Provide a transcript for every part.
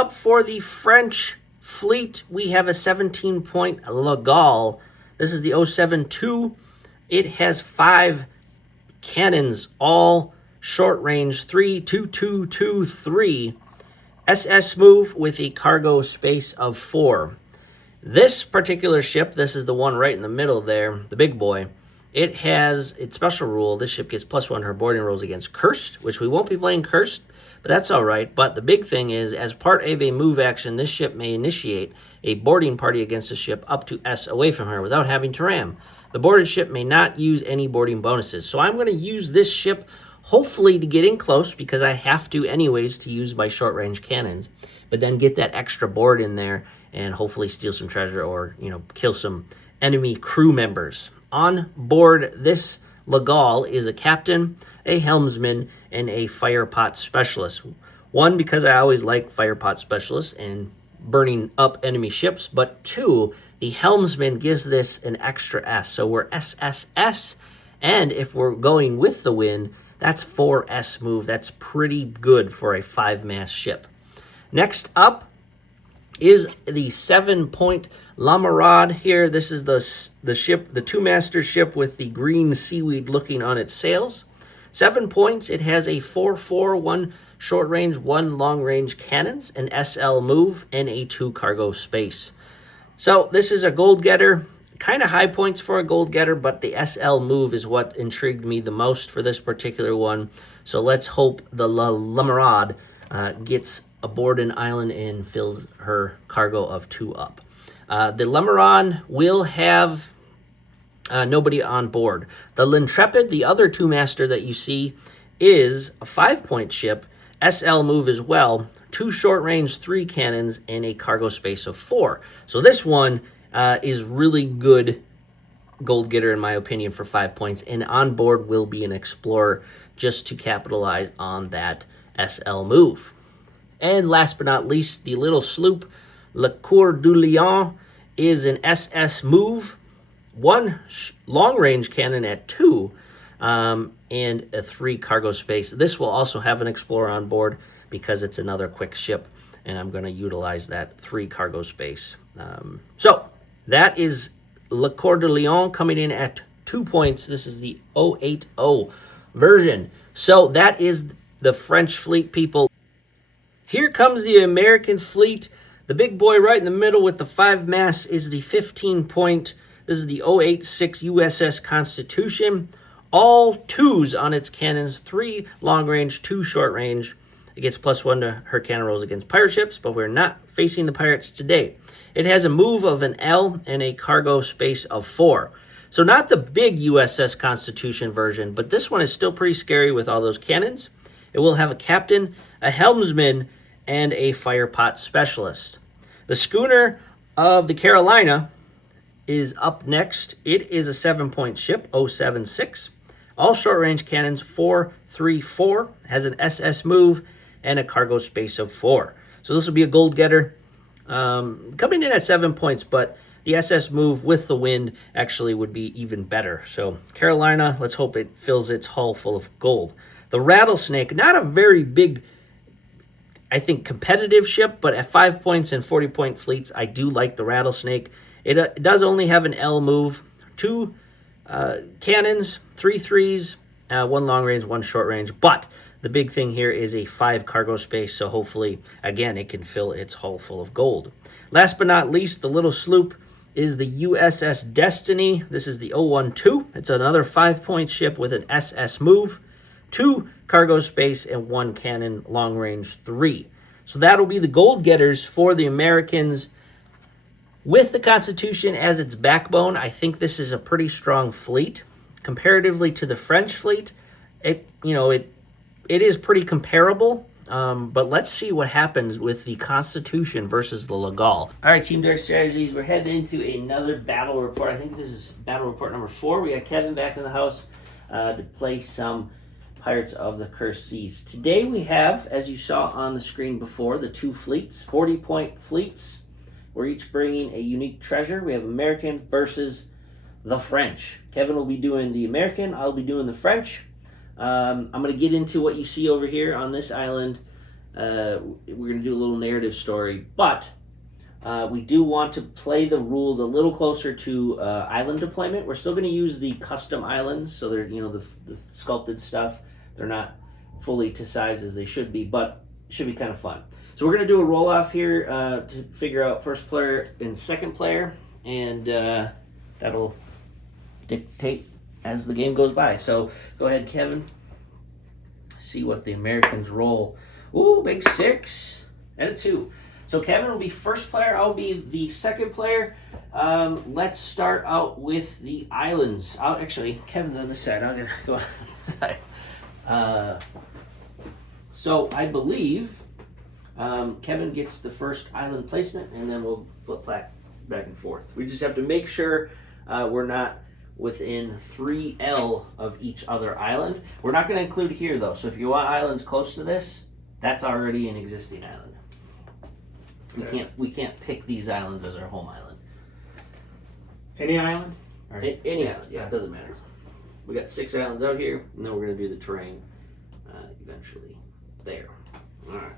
up for the French fleet, we have a 17-point Le Gaulle. This is the 072. It has 5 cannons, all short range, 3.2223. SS move with a cargo space of 4. This particular ship, this is the one right in the middle there, the big boy, it has its special rule. This ship gets +1 her boarding rolls against Cursed, which we won't be playing Cursed, but that's all right. But the big thing is, as part of a move action, this ship may initiate a boarding party against a ship up to S away from her without having to ram. The boarded ship may not use any boarding bonuses. So I'm going to use this ship hopefully to get in close, because I have to anyways to use my short-range cannons, but then get that extra board in there and hopefully steal some treasure or, kill some enemy crew members. On board this Le Gaulle is a captain, a helmsman, and a fire pot specialist. One, because I always like fire pot specialists and burning up enemy ships, but 2, the helmsman gives this an extra S. So we're SSS, and if we're going with the wind, that's 4S move. That's pretty good for a 5-mast ship. Next up is the 7-point Lamarade here. This is the ship, the 2-master ship with the green seaweed looking on its sails. 7 points. It has a 4.4, 1 short range, 1 long range cannons, an SL move, and a 2 cargo space. So this is a gold getter. Kind of high points for a gold getter, but the SL move is what intrigued me the most for this particular one. So let's hope the Lamarade gets aboard an island and fills her cargo of 2 up. The Lamarade will have nobody on board. The L'Intrepid, the other 2-master that you see, is a 5-point ship, SL move as well, 2 short range, 3 cannons, and a cargo space of 4. So this one is really good gold getter in my opinion for 5 points, and on board will be an explorer just to capitalize on that SL move. And last but not least, the little sloop Le Coeur du Lion is an SS move, 1 long range cannon at 2, and a 3 cargo space. This will also have an explorer on board because it's another quick ship, and I'm going to utilize that 3 cargo space. So that is Le Coeur du Lion coming in at 2 points. This is the 080 version. So that is the French fleet, people. Here comes the American fleet. The big boy right in the middle with the 5 masts is the 15-point. This is the 086 USS Constitution. All 2s on its cannons, 3 long range, 2 short range. It gets +1 to her cannon rolls against pirate ships, but we're not facing the pirates today. It has a move of an L and a cargo space of 4. So not the big USS Constitution version, but this one is still pretty scary with all those cannons. It will have a captain, a helmsman, and a fire pot specialist. The schooner of the Carolina is up next. It is a 7-point ship, 076. All short-range cannons, 4.34. Has an SS move and a cargo space of 4. So this will be a gold getter. Coming in at 7 points, but the SS move with the wind actually would be even better. So Carolina, let's hope it fills its hull full of gold. The Rattlesnake, not a very big, I think, competitive ship, but at 5 points and 40-point fleets, I do like the Rattlesnake. It does only have an L move, 2 cannons, 3 3s, 1 long range, 1 short range, but the big thing here is a 5 cargo space, so hopefully, again, it can fill its hull full of gold. Last but not least, the little sloop is the USS Destiny. This is the 012. It's another 5-point ship with an SS move, 2 cargo space, and 1 cannon, long range 3. So that'll be the gold getters for the Americans. With the Constitution as its backbone, I think this is a pretty strong fleet. Comparatively to the French fleet, it is pretty comparable, but let's see what happens with the Constitution versus the Le Gaulle. All right, Team Dark Strategies, we're heading into another battle report. I think this is battle report number 4. We got Kevin back in the house to play some Pirates of the Cursed Seas. Today we have, as you saw on the screen before, the 2 fleets, 40-point fleets. We're each bringing a unique treasure. We have American versus the French. Kevin will be doing the American. I'll be doing the French. I'm going to get into what you see over here on this island we're going to do a little narrative story, but we do want to play the rules a little closer to island deployment. We're still going to use the custom islands, so they're the sculpted stuff. They're not fully to size as they should be, but it should be kind of fun. So we're going to do a roll off here to figure out first player and second player, and that'll dictate as the game goes by. So go ahead, Kevin. See what the Americans roll. Ooh, big 6 and a 2. So Kevin will be first player. I'll be the second player. Let's start out with the islands. Actually, Kevin's on this side. I'm gonna go on this side. So I believe Kevin gets the first island placement, and then we'll flip back and forth. We just have to make sure we're not within 3L of each other island. We're not going to include here though. So if you want islands close to this, that's already an existing island. We can't pick these islands as our home island. Any island? Any island, yeah, it doesn't matter. We got 6 islands out here, and then we're going to do the terrain eventually there. All right.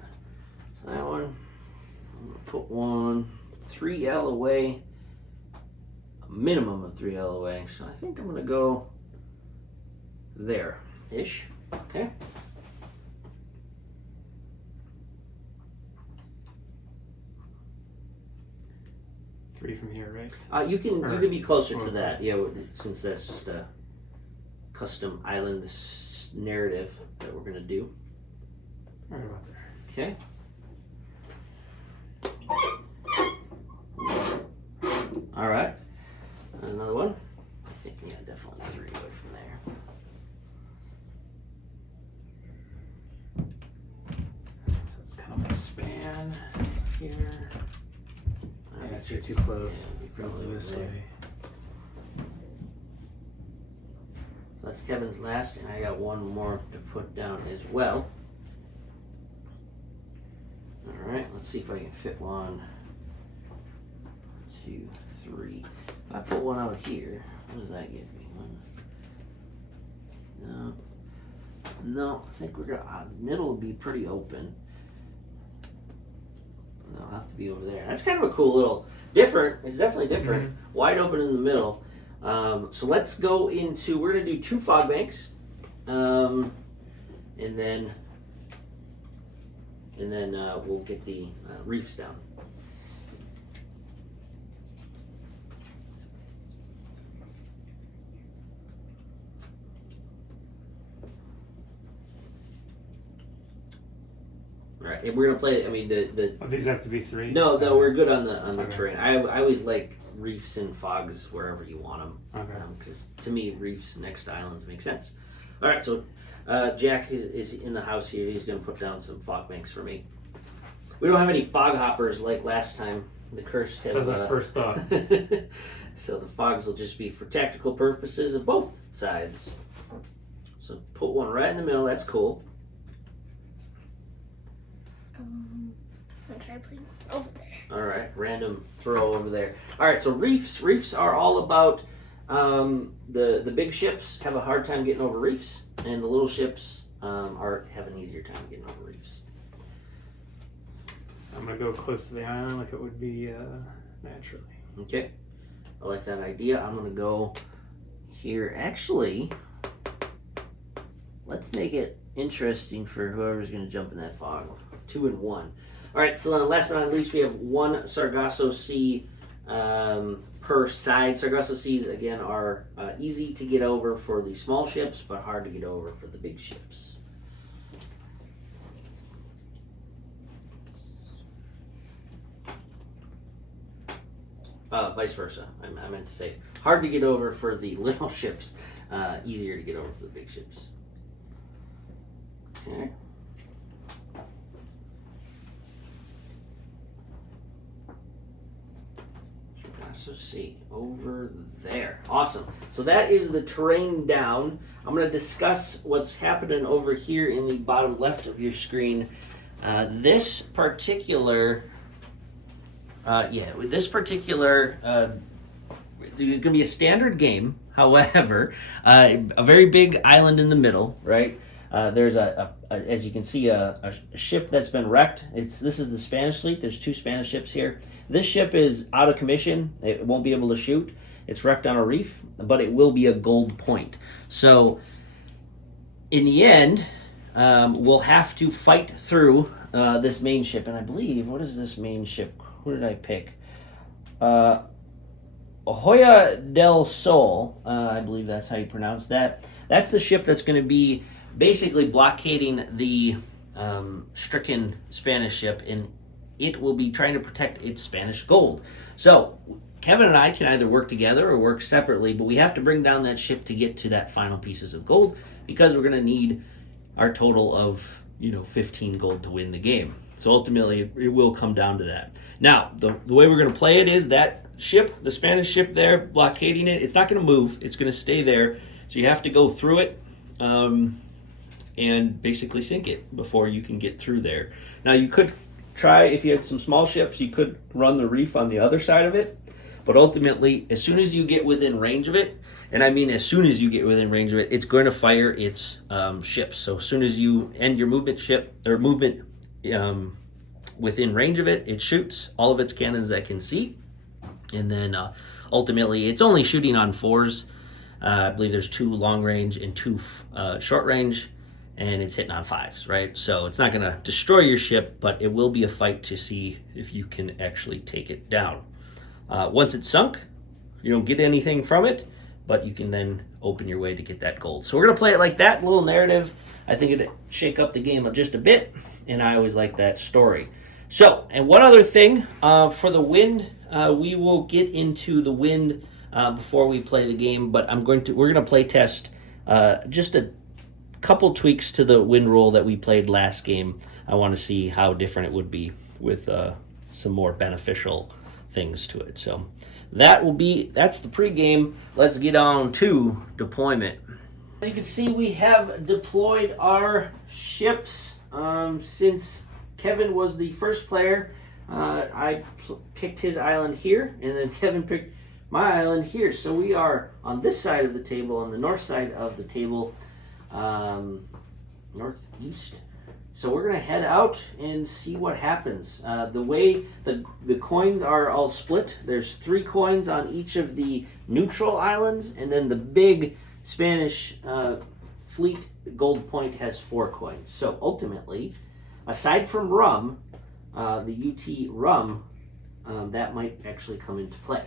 So that one, I'm going to put one 3L away, a minimum of 3L away. So I think I'm going to go there-ish. Okay. Three from here, right? You can be closer to that, yeah, since that's just a custom island narrative that we're gonna do. Right about there. Okay. All right. Another one. I think definitely 3 away from there. So it's kind of a span here. I guess you're too close. Yeah, Probably this way. So that's Kevin's last, and I got one more to put down as well. All right, let's see if I can fit 1, 2, 3. If I put one out here, what does that give me? No, I think we're gonna. The middle will be pretty open. It'll have to be over there. That's kind of a cool little different. It's definitely different. Mm-hmm. Wide open in the middle. So let's go into. We're gonna do 2 fog banks, and then we'll get the reefs down. Right, and we're gonna play. I mean, these have to be 3. No, we're good on the okay. terrain. I always like reefs and fogs wherever you want them. Okay. Because to me, reefs next to islands make sense. All right, so Jack is in the house here. He's gonna put down some fog banks for me. We don't have any fog hoppers like last time. The cursed have. That was our first thought. So the fogs will just be for tactical purposes of both sides. So put one right in the middle. That's cool. I'll try putting over there. All right, random throw over there. All right, so reefs. Reefs are all about the big ships have a hard time getting over reefs, and the little ships have an easier time getting over reefs. I'm gonna go close to the island like it would be naturally. Okay, I like that idea. I'm gonna go here. Actually, let's make it interesting for whoever's gonna jump in that fog. 2 and 1. All right, so then last but not least, we have 1 Sargasso Sea per side. Sargasso Seas, again, are easy to get over for the small ships, but hard to get over for the big ships. Vice versa. I meant to say hard to get over for the little ships, easier to get over for the big ships. Okay. So see over there. Awesome. So that is the terrain down. I'm going to discuss what's happening over here in the bottom left of your screen. This particular it's going to be a standard game. However, a very big island in the middle, right? There's as you can see, a ship that's been wrecked. This is the Spanish fleet. There's 2 Spanish ships here. This ship is out of commission. It won't be able to shoot. It's wrecked on a reef, but it will be a gold point. So in the end, we'll have to fight through this main ship. And I believe, what is this main ship? Who did I pick? Hoya del Sol, I believe that's how you pronounce that. That's the ship that's going to be basically blockading the stricken Spanish ship, and it will be trying to protect its Spanish gold. So Kevin and I can either work together or work separately, but we have to bring down that ship to get to that final pieces of gold, because we're going to need our total of 15 gold to win the game. So ultimately, it will come down to that. Now, the way we're going to play it is that ship, the Spanish ship there, blockading it, it's not going to move. It's going to stay there. So you have to go through it and basically sink it before you can get through there. Now, you could try, if you had some small ships, you could run the reef on the other side of it. But ultimately, as soon as you get within range of it, and I mean as soon as you get within range of it, it's going to fire its ships. So as soon as you end your movement within range of it, it shoots all of its cannons that can see. And then ultimately, it's only shooting on 4s. I believe there's 2 long range and 2 short range, and it's hitting on 5s, right? So it's not going to destroy your ship, but it will be a fight to see if you can actually take it down. Once it's sunk, you don't get anything from it, but you can then open your way to get that gold. So we're going to play it like that, little narrative. I think it'd shake up the game just a bit, and I always like that story. So, and one other thing, for the wind, we will get into the wind before we play the game, but we're going to play test just a couple tweaks to the wind rule that we played last game. I want to see how different it would be with some more beneficial things to it. So that's the pregame. Let's get on to deployment. As you can see, we have deployed our ships since Kevin was the first player. I picked his island here, and then Kevin picked my island here. So we are on this side of the table, on the north side of the table, northeast. So we're going to head out and see what happens. The way the coins are all split, there's 3 coins on each of the neutral islands, and then the big Spanish fleet gold point has 4 coins. So ultimately, aside from rum, the UT rum, that might actually come into play.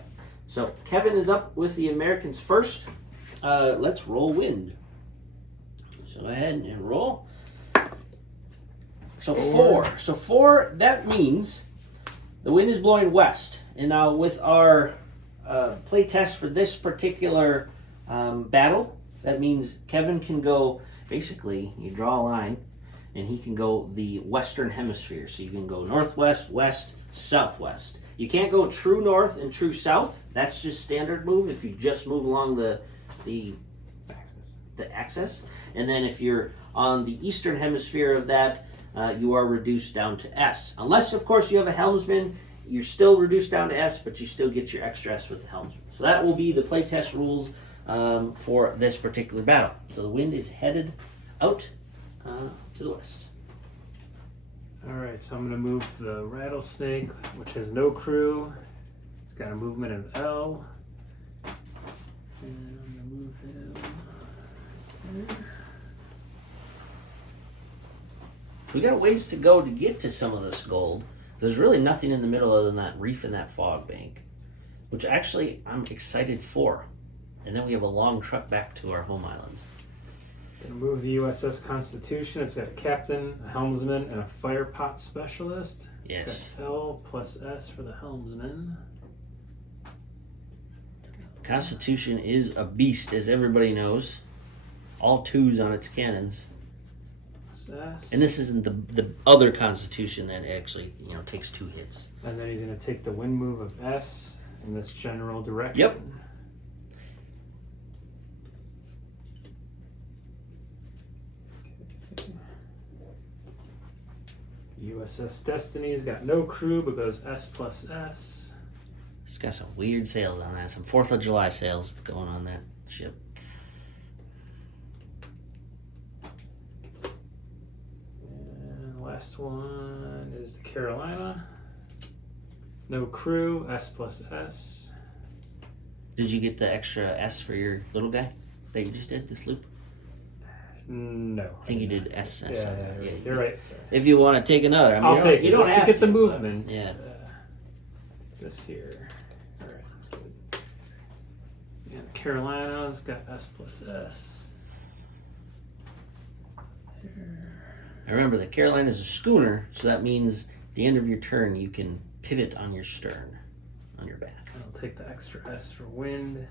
So Kevin is up with the Americans first. Let's roll wind. So go ahead and roll. So 4. So 4, that means the wind is blowing west. And now with our play test for this particular battle, that means Kevin can go, basically, you draw a line, and he can go the western hemisphere. So you can go northwest, west, southwest. You can't go true north and true south. That's just standard move if you just move along the axis. And then if you're on the eastern hemisphere of that, you are reduced down to S. Unless, of course, you have a helmsman, you're still reduced down to S, but you still get your extra S with the helmsman. So that will be the playtest rules for this particular battle. So the wind is headed out to the west. Alright, so I'm going to move the Rattlesnake, which has no crew. It's got a movement of L. And I'm going to move him here. We got a ways to go to get to some of this gold. There's really nothing in the middle other than that reef and that fog bank, which actually I'm excited for. And then we have a long trek back to our home islands. Gonna move the USS Constitution. It's got a captain, a helmsman, and a fire pot specialist. Yes. It's got L plus S for the helmsman. Constitution is a beast, as everybody knows. All 2s on its cannons. S. And this isn't the other Constitution that actually, takes 2 hits. And then he's going to take the wind move of S in this general direction. Yep. USS Destiny's got no crew but goes S plus S. It's got some weird sails on that. Some 4th of July sails going on that ship. last one is the Carolina. No crew, S plus S. Did you get the extra S for your little guy that you just did this loop? No. I think you did S. Yeah, you you're did. right. Sorry. If you want to take another, I mean, I'll take it you don't just have to get the but, movement. yeah. This here. Sorry. That's good. Yeah, Carolina's got S plus S. I remember the Carolina is a schooner, so that means at the end of your turn you can pivot on your stern, on your back. I'll take the extra S for wind.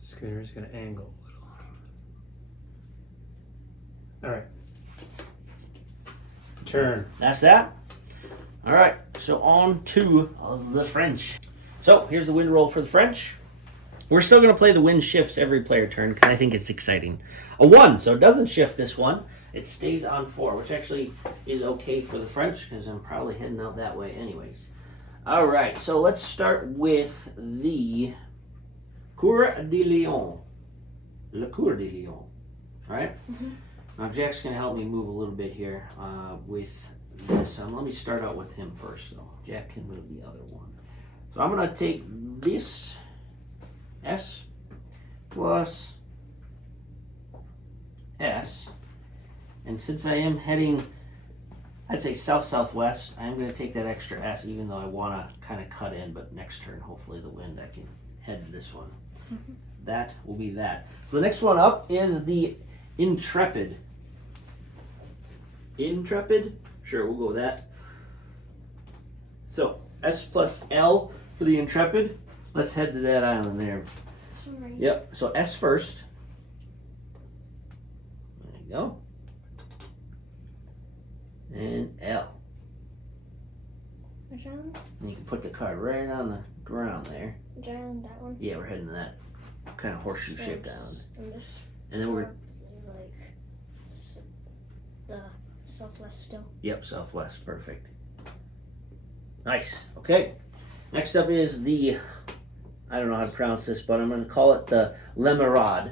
Schooner's gonna angle a little. Alright. Turn. That's that. All right, so on to the French. So here's the wind roll for the French. We're still going to play the wind shifts every player turn because I think it's exciting. A 1, so it doesn't shift this one. It stays on 4, which actually is okay for the French because I'm probably heading out that way anyways. All right, so let's start with the Coeur de Lion. Le Coeur de Lion. All right? Now Jack's going to help me move a little bit here with this. Let me start out with him first, though. Jack can move the other one. So I'm going to take this S plus S, and since I am heading, I'd say south-southwest, I'm going to take that extra S, even though I want to kind of cut in, but next turn, hopefully the wind, I can head to this one. That will be that. So the next one up is the Intrepid. Intrepid? Sure, we'll go with that. So, S plus L for the Intrepid. Let's head to that island there. This one right Yep, so S first. There you go. And L. Which island? And you can put the card right on the ground there. Which island? That one? Yeah, we're heading to that kind of horseshoe-shaped island. And this And then we're, like the southwest still. yep, southwest, perfect. Nice, okay. Next up is the, I don't know how to pronounce this, but I'm going to call it the Lemerade.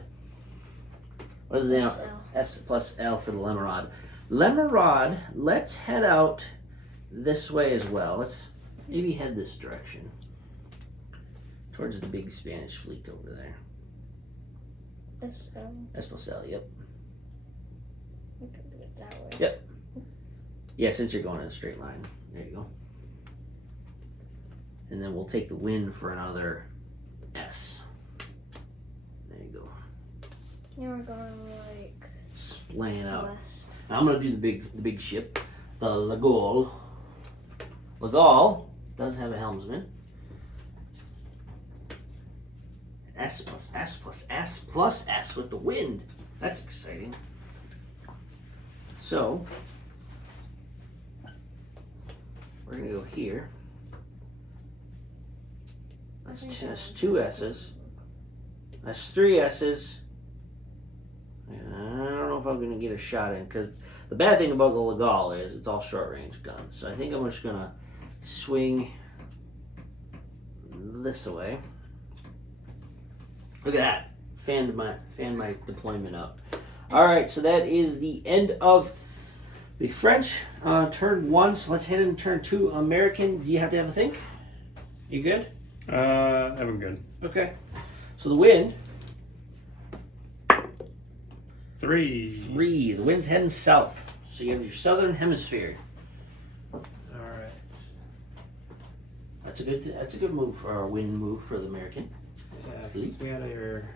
What is the Plus L. S plus L for the Lemerade? Lemerade, let's head out this way as well. Let's maybe head this direction. Towards the big Spanish fleet over there. This S plus L, yep. we can do it that way. Yep. Yeah, since you're going in a straight line. There you go. And then we'll take the wind for another S. There you go. Now we're going like Splaying out. west. Now I'm gonna do the big ship, the La Gaule. La Gaule does have a helmsman. S plus S plus S plus S with the wind. That's exciting. So we're gonna go here. That's 2 S's. That's 3 S's. And I don't know if I'm gonna get a shot in because the bad thing about the La Gaule is it's all short range guns. So I think I'm just gonna swing this away. Look at that. Fanned my deployment up. Alright, so that is the end of the French turn 1. So let's head into turn 2. American, do you have to have a think? You good? I'm good. Okay. So the wind. 3. 3. The wind's heading south. So you have your southern hemisphere. Alright. That's a good move for our wind move for the American. Yeah, it gets me out of your.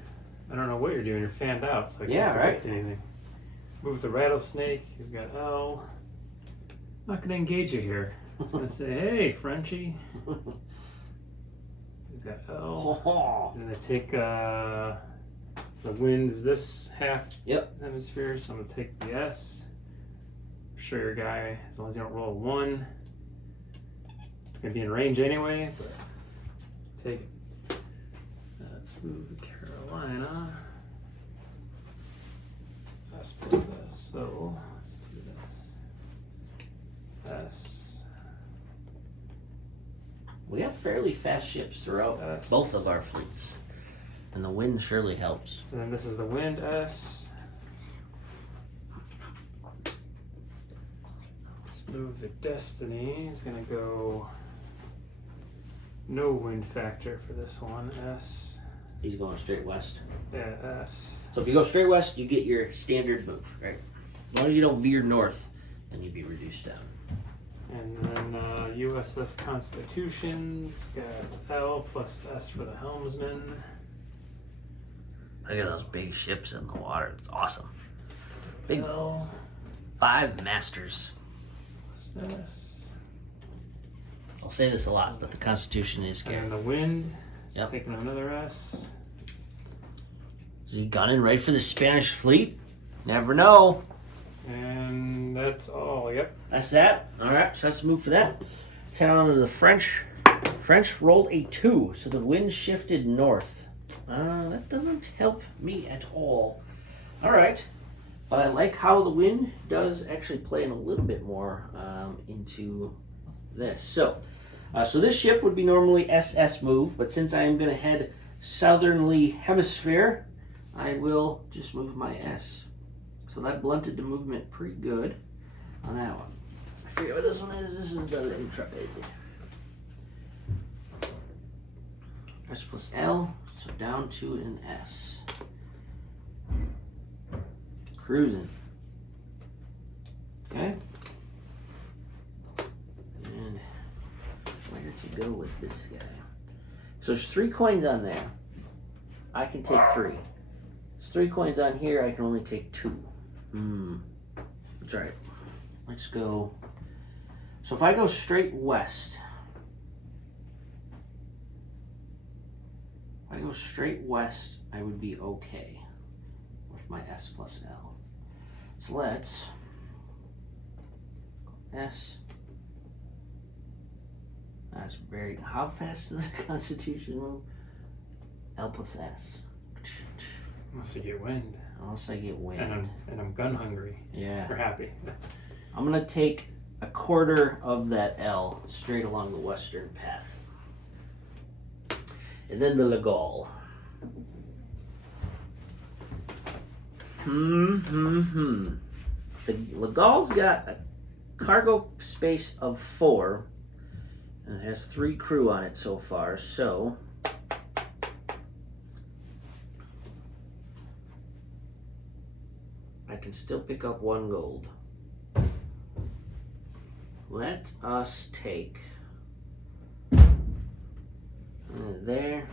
I don't know what you're doing. You're fanned out, so I can't Yeah, predict anything. Move the rattlesnake. He's got L. Not gonna engage you here. He's gonna say, "Hey, Frenchie." He's got L. Oh, He's gonna take. So the wind's this half Yep. hemisphere, so I'm gonna take the S. Sure, your guy, as long as you don't roll a 1, it's gonna be in range anyway. But take it. Let's move to Carolina. S plus S. So let's do this. S. We have fairly fast ships throughout S. both of our fleets. And the wind surely helps. And then this is the wind S. Move the Destiny is gonna go no wind factor for this one. S. He's going straight west. Yeah, S. So if you go straight west, you get your standard move, right? As long as you don't veer north, then you'd be reduced down. And then USS Constitution's got L plus S for the helmsman. Look at those big ships in the water. It's awesome. Big L 5 masters. plus S. I'll say this a lot, but the Constitution is scary. And the wind is Yep. taking another S. Is he gunning right for the Spanish fleet? Never know. And that's all. Yep. That's that. All right, so let's move for that. Let's head on to the French. French rolled a 2, so the wind shifted north. That doesn't help me at all. All right, but I like how the wind does actually play in a little bit more into this. So this ship would be normally SS move, but since I am going to head southerly hemisphere, I will just move my S. So that blunted the movement pretty good on that one. I forget what this one is. This is the Intrepid. S plus L, so down to an S. Cruising. Okay. And where to go with this guy? So there's 3 coins on there. I can take 3. There's 3 coins on here. I can only take 2. That's right. Let's go. So if I go straight west, I would be okay with my S plus L. So let's S. That's very. How fast does the Constitution move? L plus S. Unless you get wind. Unless I get wind. And I'm gun hungry. Yeah. Or happy. I'm gonna take a quarter of that L straight along the western path. And then the Legal. The Legal's got a cargo space of 4. And it has 3 crew on it so far, so I can still pick up 1 gold. Let us take there.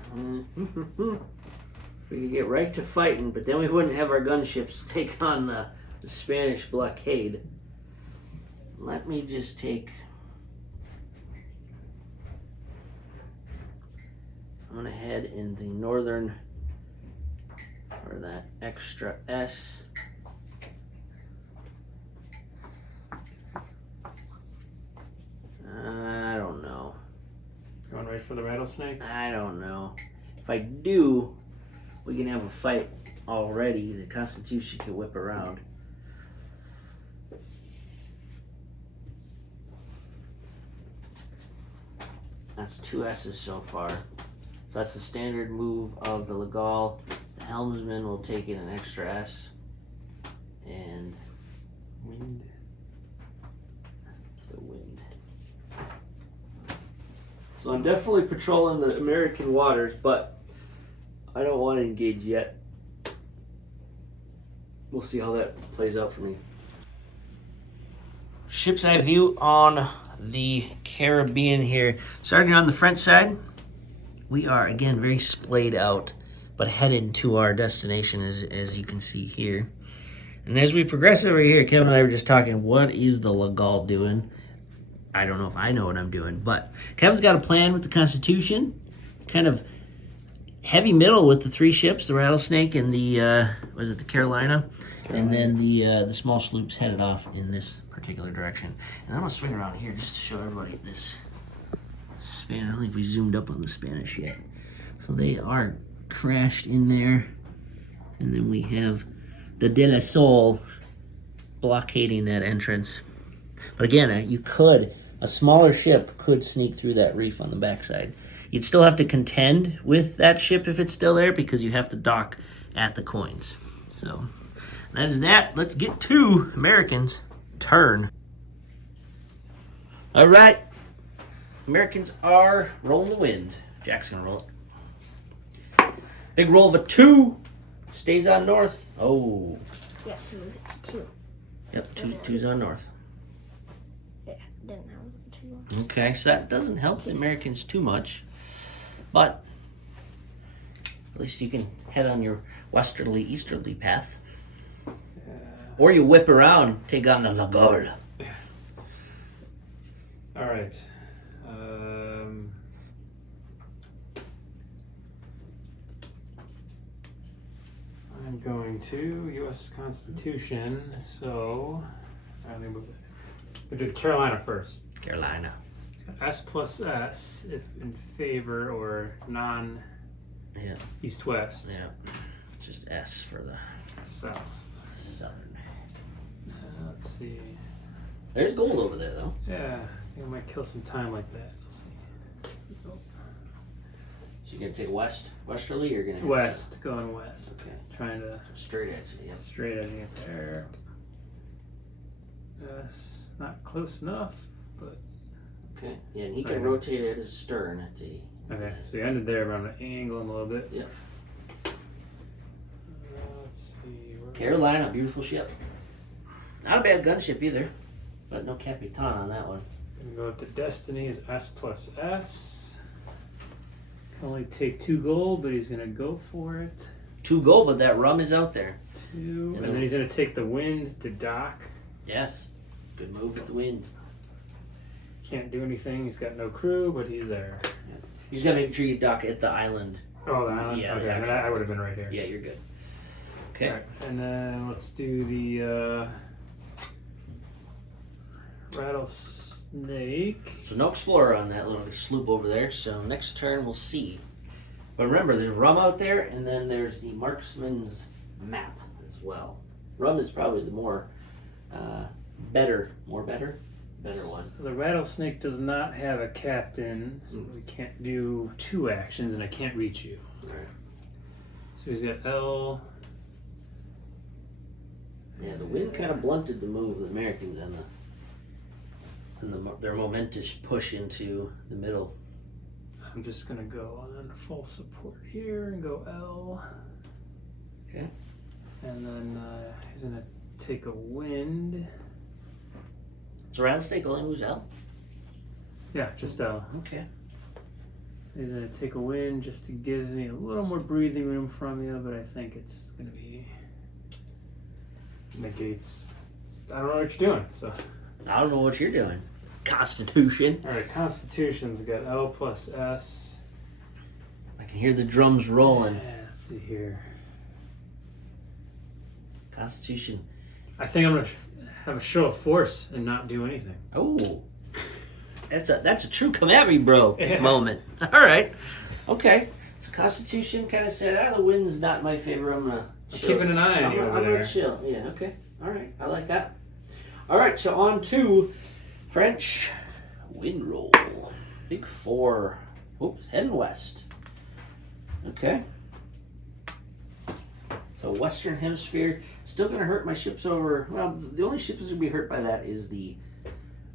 We could get right to fighting, but then we wouldn't have our gunships take on the Spanish blockade. Let me just take. I'm gonna head in the northern, or that extra S. I don't know. Going right for the rattlesnake? I don't know. If I do, we can have a fight already. The Constitution can whip around. That's 2 S's so far. So that's the standard move of the Legal. The helmsman will take in an extra S. And Wind. the wind. So I'm definitely patrolling the American waters, but I don't want to engage yet. We'll see how that plays out for me. Ship's eye view on the Caribbean here. Starting on the French side, we are again very splayed out, but headed to our destination as you can see here. And as we progress over here, Kevin and I were just talking, what is the Legal doing? I don't know if I know what I'm doing, but Kevin's got a plan with the Constitution. Kind of heavy middle with the 3 ships, the Rattlesnake and the, was it the Carolina? And then the small sloops headed off in this particular direction. And I'm gonna swing around here just to show everybody this Spanish. I don't think we zoomed up on the Spanish yet. So they are crashed in there. And then we have the De La Sol blockading that entrance. But again, a smaller ship could sneak through that reef on the backside. You'd still have to contend with that ship if it's still there because you have to dock at the coins. So that is that. Let's get to Americans' turn. All right. Americans are rolling the wind. Jack's going to roll it. Big roll of a 2. Stays on north. Oh. Yeah, move it to 2. Yep, two's on north. Yeah, didn't have 2. Okay, so that doesn't help the Americans too much. But at least you can head on your westerly, easterly path. Or you whip around, take on the Laguerre. All right. I'm going to U.S. Constitution, so let me move it. We'll do Carolina first. Carolina. S plus S if in favor or non Yeah. east-west. Yeah. It's just S for the South. southern. Let's see. There's gold over there, though. Yeah, I think I might kill some time like that. Let's see. So you're going to take westerly, or you're going to West, going west. Okay. Trying to Straight edge. Yep. straight edging it there. That's not close enough, but Okay. Yeah, and he can Okay. rotate it at his stern at the. okay. So you ended there, but I'm gonna angle him a little bit. Yep. Let's see. Carolina, beautiful ship. Not a bad gunship either, but no Capitan on that one. Gonna go up to Destiny is S plus S. Can only take 2 gold, but he's gonna go for it. 2 gold, but that rum is out there. 2, and then he's gonna take the wind to dock. Yes. Good move with the wind. Can't do anything. He's got no crew, but he's there. You just gotta make sure you dock at the island. Oh, the island. Yeah, Okay, the then I would have been right here. Yeah, you're good. Okay. Alright, and then let's do the rattlesnake. So no explorer on that little sloop over there. So next turn we'll see. But remember, there's rum out there, and then there's the marksman's map as well. Rum is probably the more better one. The rattlesnake does not have a captain, so we can't do 2 actions, and I can't reach you. Right. So he's got L. Yeah, the wind kind of blunted the move of the Americans and their momentous push into the middle. I'm just gonna go on full support here and go L. Okay. And then he's gonna take a wind. So rattlesnake only moves L. Yeah, just L. Okay. He's gonna take a wind just to give me a little more breathing room from you, but I think it's gonna be negates. I don't know what you're doing, so. I don't know what you're doing. Constitution. All right, Constitution's got L plus S. I can hear the drums rolling. Yeah, let's see here. Constitution. I think I'm gonna have a show of force and not do anything. Oh, that's a true come at me, bro Yeah. moment. All right, okay. So Constitution kind of said, the wind's not in my favor. I'm gonna chill. Keeping an eye on you over I'm there. gonna chill. Yeah. Okay. All right. I like that. All right. So on to French wind roll. Big 4. Oops, heading west. Okay. So Western Hemisphere. Still going to hurt my ships over. Well, the only ship that's going to be hurt by that is the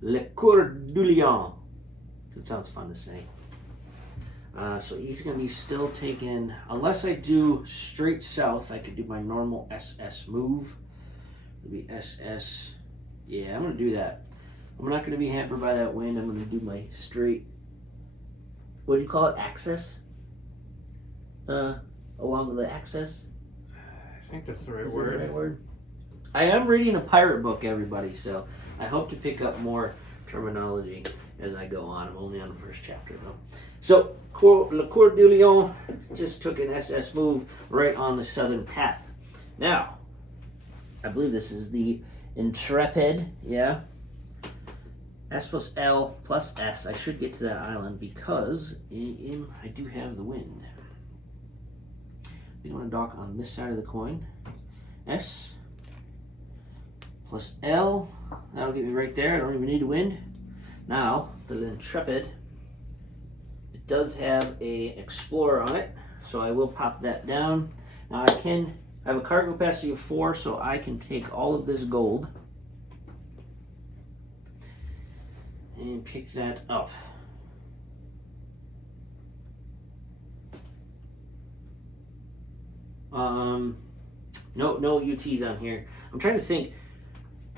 Le Coeur du Lion. It sounds fun to say. So he's going to be still taking, unless I do straight south, I could do my normal SS move. It'll be SS. Yeah, I'm going to do that. I'm not going to be hampered by that wind. I'm going to do my straight, what do you call it, axis? Along the axis? I think that's the right Is that word. the right word? I am reading a pirate book, everybody, so I hope to pick up more terminology as I go on. I'm only on the first chapter, though. So, Le Coeur du Lion just took an SS move right on the southern path. Now, I believe this is the Intrepid, yeah? S plus L plus S. I should get to that island because I do have the wind. You want to dock on this side of the coin. S plus L. That'll get me right there. I don't even need a wind. Now, the Intrepid, it does have a Explorer on it, so I will pop that down. Now I have a cargo capacity of 4, so I can take all of this gold. and pick that up. No UTs on here. I'm trying to think.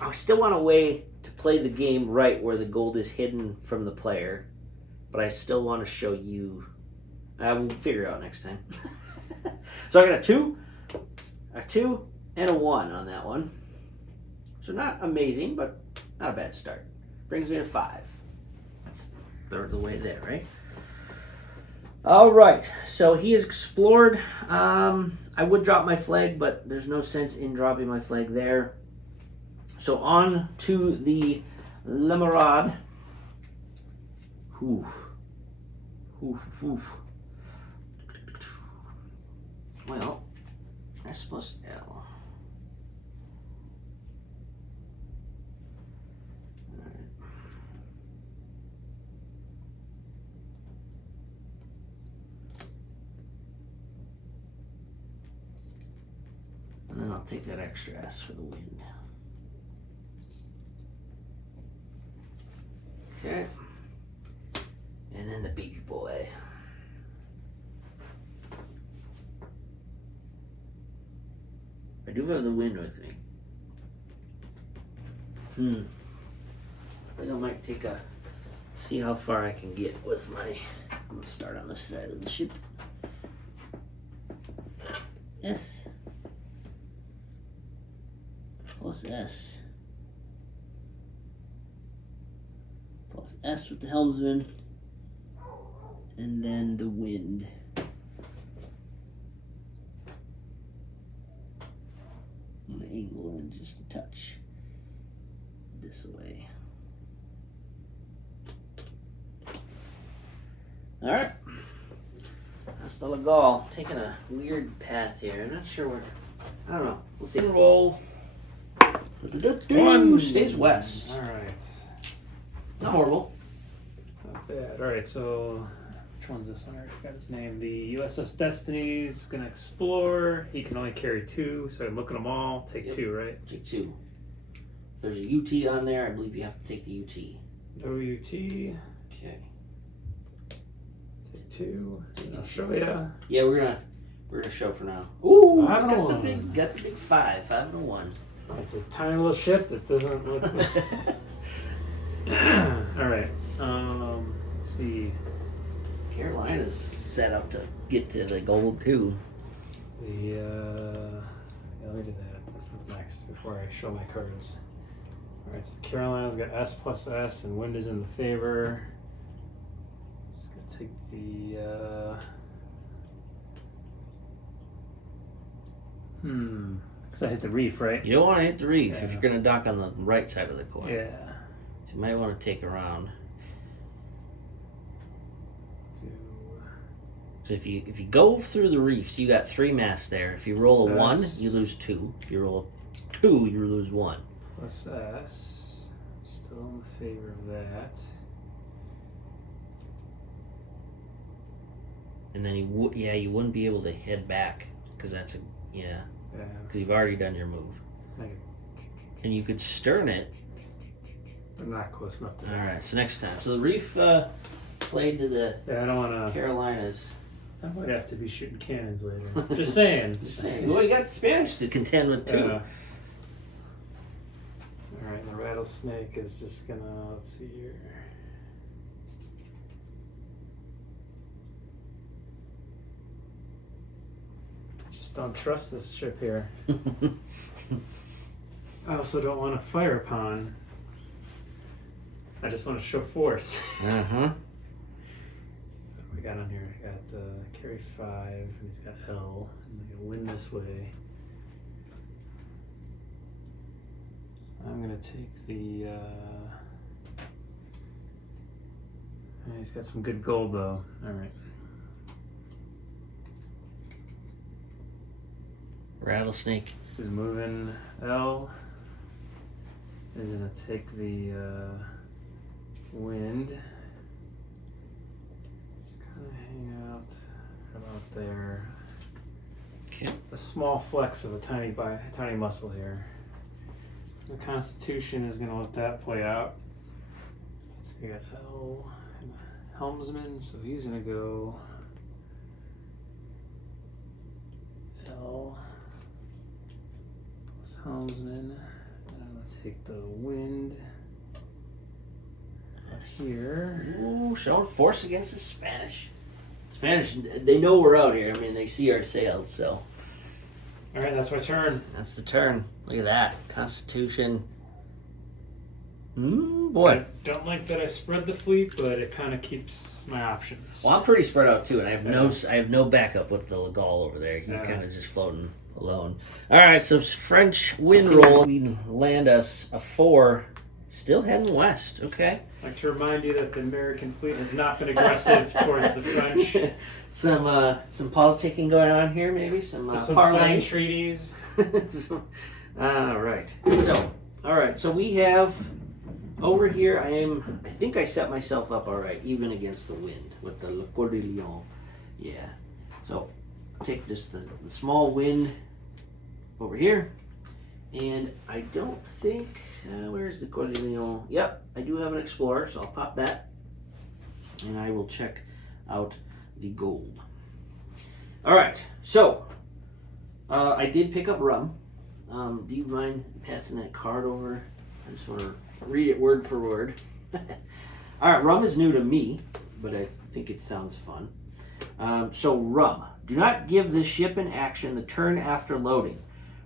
I still want a way to play the game right where the gold is hidden from the player, but I still want to show you. I will figure it out next time. So I got a 2, and a 1 on that one. So not amazing, but not a bad start. Brings me to 5. That's a third of the way there, right? All right, so he has explored. I would drop my flag, but there's no sense in dropping my flag there. So on to the Lemarad. Well, S plus L. And then I'll take that extra S for the wind. Okay. And then the big boy. I do have the wind with me. I think I might take a, see how far I can get with my, I'm gonna start on this side of the ship. S plus S plus S with the helmsman, and then the wind. I'm gonna angle in just a touch this way. All right, hasta la Gaul. Taking a weird path here. I'm not sure where. I don't know. We'll see. Roll. 1 stays west. All right. Not horrible. Not bad. All right. So, which one's this one? I forgot his name. The USS Destiny's gonna explore. He can only carry 2, so I look at them all. Take Yep. 2, right? Take 2. If there's a UT on there, I believe you have to take the UT. No UT. Okay. Take 2. And I'll show ya. Yeah, we're gonna show for now. Ooh, Five and a got the one. big 5, 5 and a 1. It's a tiny little ship that doesn't look. All right. Let's see. Carolina's set up to get to the gold too. The yeah, let me do that next before I show my cards. All right. So the Carolina's got S plus S, and wind is in the favor. It's gonna take the. Because I hit the reef, right? You don't want to hit the reef if Yeah. you're gonna dock on the right side of the coin. Yeah. So you might want to take around. So if you go through the reefs, you got 3 masts there. If you roll a 1, you lose 2. If you roll 2, you lose 1. Plus S. Still in favor of that. And then you wouldn't be able to head back because that's Yeah. because you've already done your move. Okay. And you could stern it. I'm not close enough to All that. right, so next time. So the reef played to the Yeah, I don't want to. Carolinas. I might have to be shooting cannons later. Just saying. Just saying. Well, you got Spanish to contend with too. All right, the rattlesnake is just gonna. Let's see here. Just don't trust this ship here. I also don't want to fire upon. I just want to show force. Uh-huh. What we got on here? I got carry 5, and he's got L. And we can win this way. I'm gonna take the. He's got some good gold though. All right. Rattlesnake. He's moving L. Is gonna take the wind. Just kind of hang out about there. Okay. A small flex of a tiny muscle here. The Constitution is gonna let that play out. So we got L, helmsman, so he's gonna go L plus helmsman. And I'm gonna take the wind out here. Ooh, showing force against the Spanish. Spanish, they know we're out here. I mean, they see our sails, so. All right, that's my turn. That's the turn. Look at that. Constitution. Boy. I don't like that I spread the fleet, but it kind of keeps my options. Well, I'm pretty spread out too, and I have no backup with the Legal over there. He's Yeah. kind of just floating alone. All right, so French wind So- roll. We land us a 4. Still heading west. Okay. I'd like to remind you that the American fleet has not been aggressive towards the French. some politicking going on here, maybe some There's some parlaying. signed treaties. All right. So we have over here. I think I set myself up all right, even against the wind with the Le Coeur de Lion. Yeah. So I'll take this the small wind over here, and I don't think where's the Coeur de Lion? Yep, I do have an Explorer, so I'll pop that, and I will check out the gold. All right. So I did pick up rum. Do you mind passing that card over? I just want to read it word for word. All right, rum is new to me, but I think it sounds fun. So rum. Do not give this ship in action the turn after loading.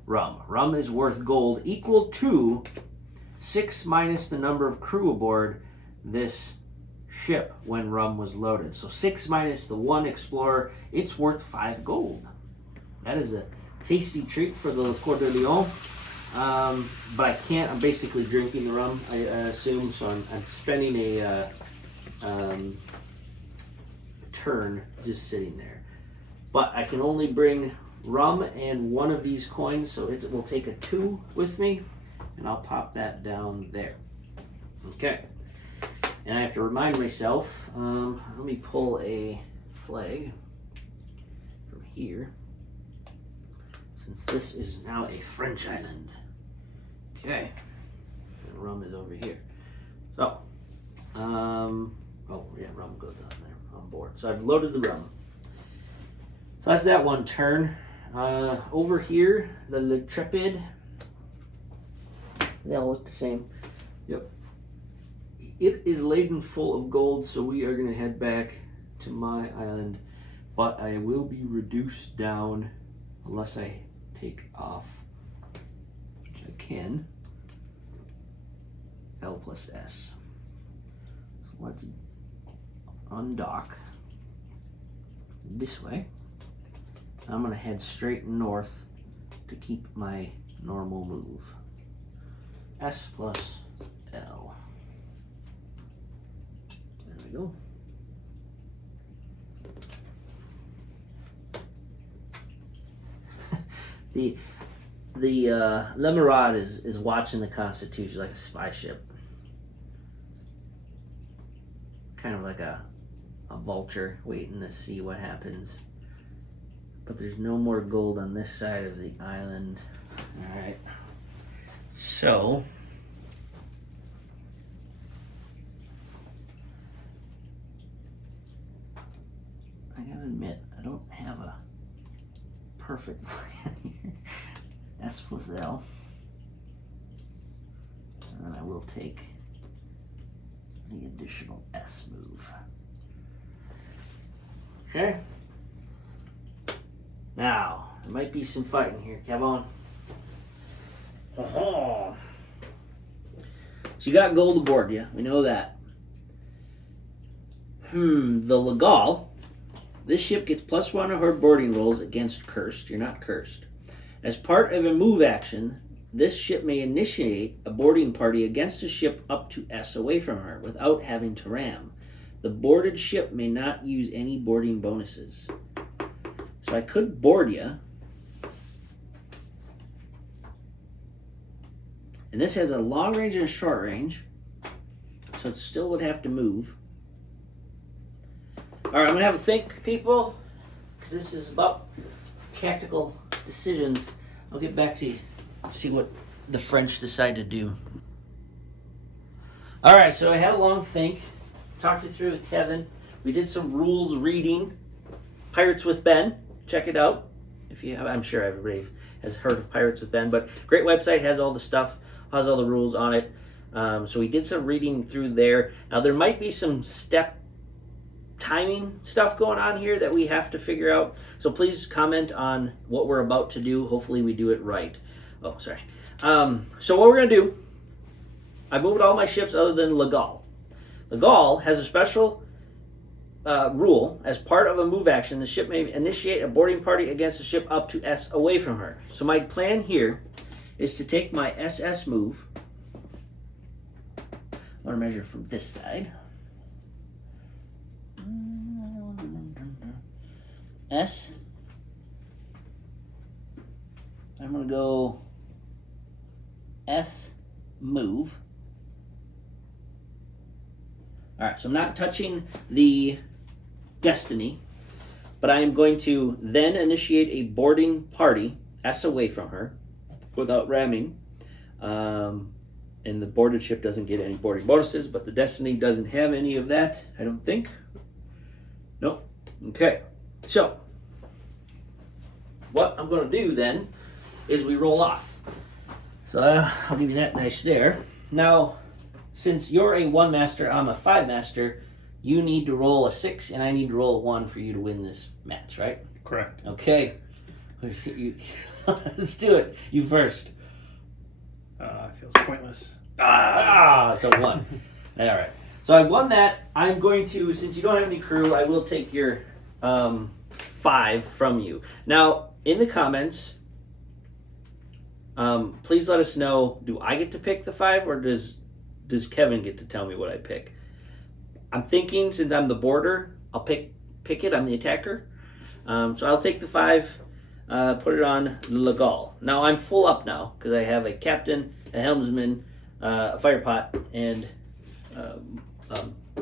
Rum. Rum is worth gold equal to 6 minus the number of crew aboard this ship when rum was loaded. So 6 minus the 1 Explorer, it's worth 5 gold. That is a tasty treat for the Le Coeur de Lion. But I can't. I'm basically drinking the rum, I assume. So I'm spending a turn just sitting there. But I can only bring rum and one of these coins, so it will take a 2 with me, and I'll pop that down there. Okay. And I have to remind myself. Let me pull a flag from here, since this is now a French island. Okay. And rum is over here. So, oh yeah, rum goes on there on board. So I've loaded the rum. So that's that one turn. Over here, the L'Intrépide. They all look the same. Yep. It is laden full of gold, so we are going to head back to my island. But I will be reduced down unless I take off, which I can. L plus S. So let's undock this way. I'm going to head straight north to keep my normal move. S plus L. There we go. The Le Mirade is watching the Constitution like a spy ship. Kind of like a vulture waiting to see what happens. But there's no more gold on this side of the island. Alright. So I gotta admit, I don't have a perfect plan here. S plus L. And then I will take the additional S move. Okay. Now, there might be some fighting here. Come on. So you got gold aboard you. We know that. The Legal. This ship gets +1 to her boarding rolls against cursed. You're not cursed. As part of a move action, this ship may initiate a boarding party against a ship up to S away from her without having to ram. The boarded ship may not use any boarding bonuses. So I could board you. And this has a long range and a short range. So it still would have to move. Alright, I'm going to have a think, people. Because this is about tactical decisions. I'll get back to you. See what the French decide to do. All right, so I had a long think, talked it through with Kevin. We did some rules reading. Pirates with Ben, check it out. If you have, I'm sure everybody has heard of Pirates with Ben, but great website, has all the stuff, has all the rules on it. So we did some reading through there. Now there might be some step timing stuff going on here that we have to figure out. So please comment on what we're about to do. Hopefully we do it right. Oh, sorry. So what we're gonna do, I moved all my ships other than Legal. Legal has a special rule. As part of a move action, the ship may initiate a boarding party against a ship up to S away from her. So my plan here is to take my SS move. I want to measure from this side. S. I'm going to go S move. All right, so I'm not touching the Destiny, but I am going to then initiate a boarding party, S away from her, without ramming. And the boarded ship doesn't get any boarding bonuses, but the Destiny doesn't have any of that, I don't think. Nope. Okay, so what I'm going to do then is we roll off. So I'll give you that nice there. Now, since you're a 1 master, I'm a 5 master, you need to roll a 6 and I need to roll a 1 for you to win this match, right? Correct. Okay. Let's do it. You first. Feels pointless. So 1. All right. So I won that. I'm going to, since you don't have any crew, I will take your 5 from you. Now, in the comments, please let us know, do I get to pick the 5 or does Kevin get to tell me what I pick? I'm thinking, since I'm the boarder, I'll pick it. I'm the attacker. So I'll take the 5, put it on Legal. Now I'm full up now because I have a captain, a helmsman, a fire pot, and a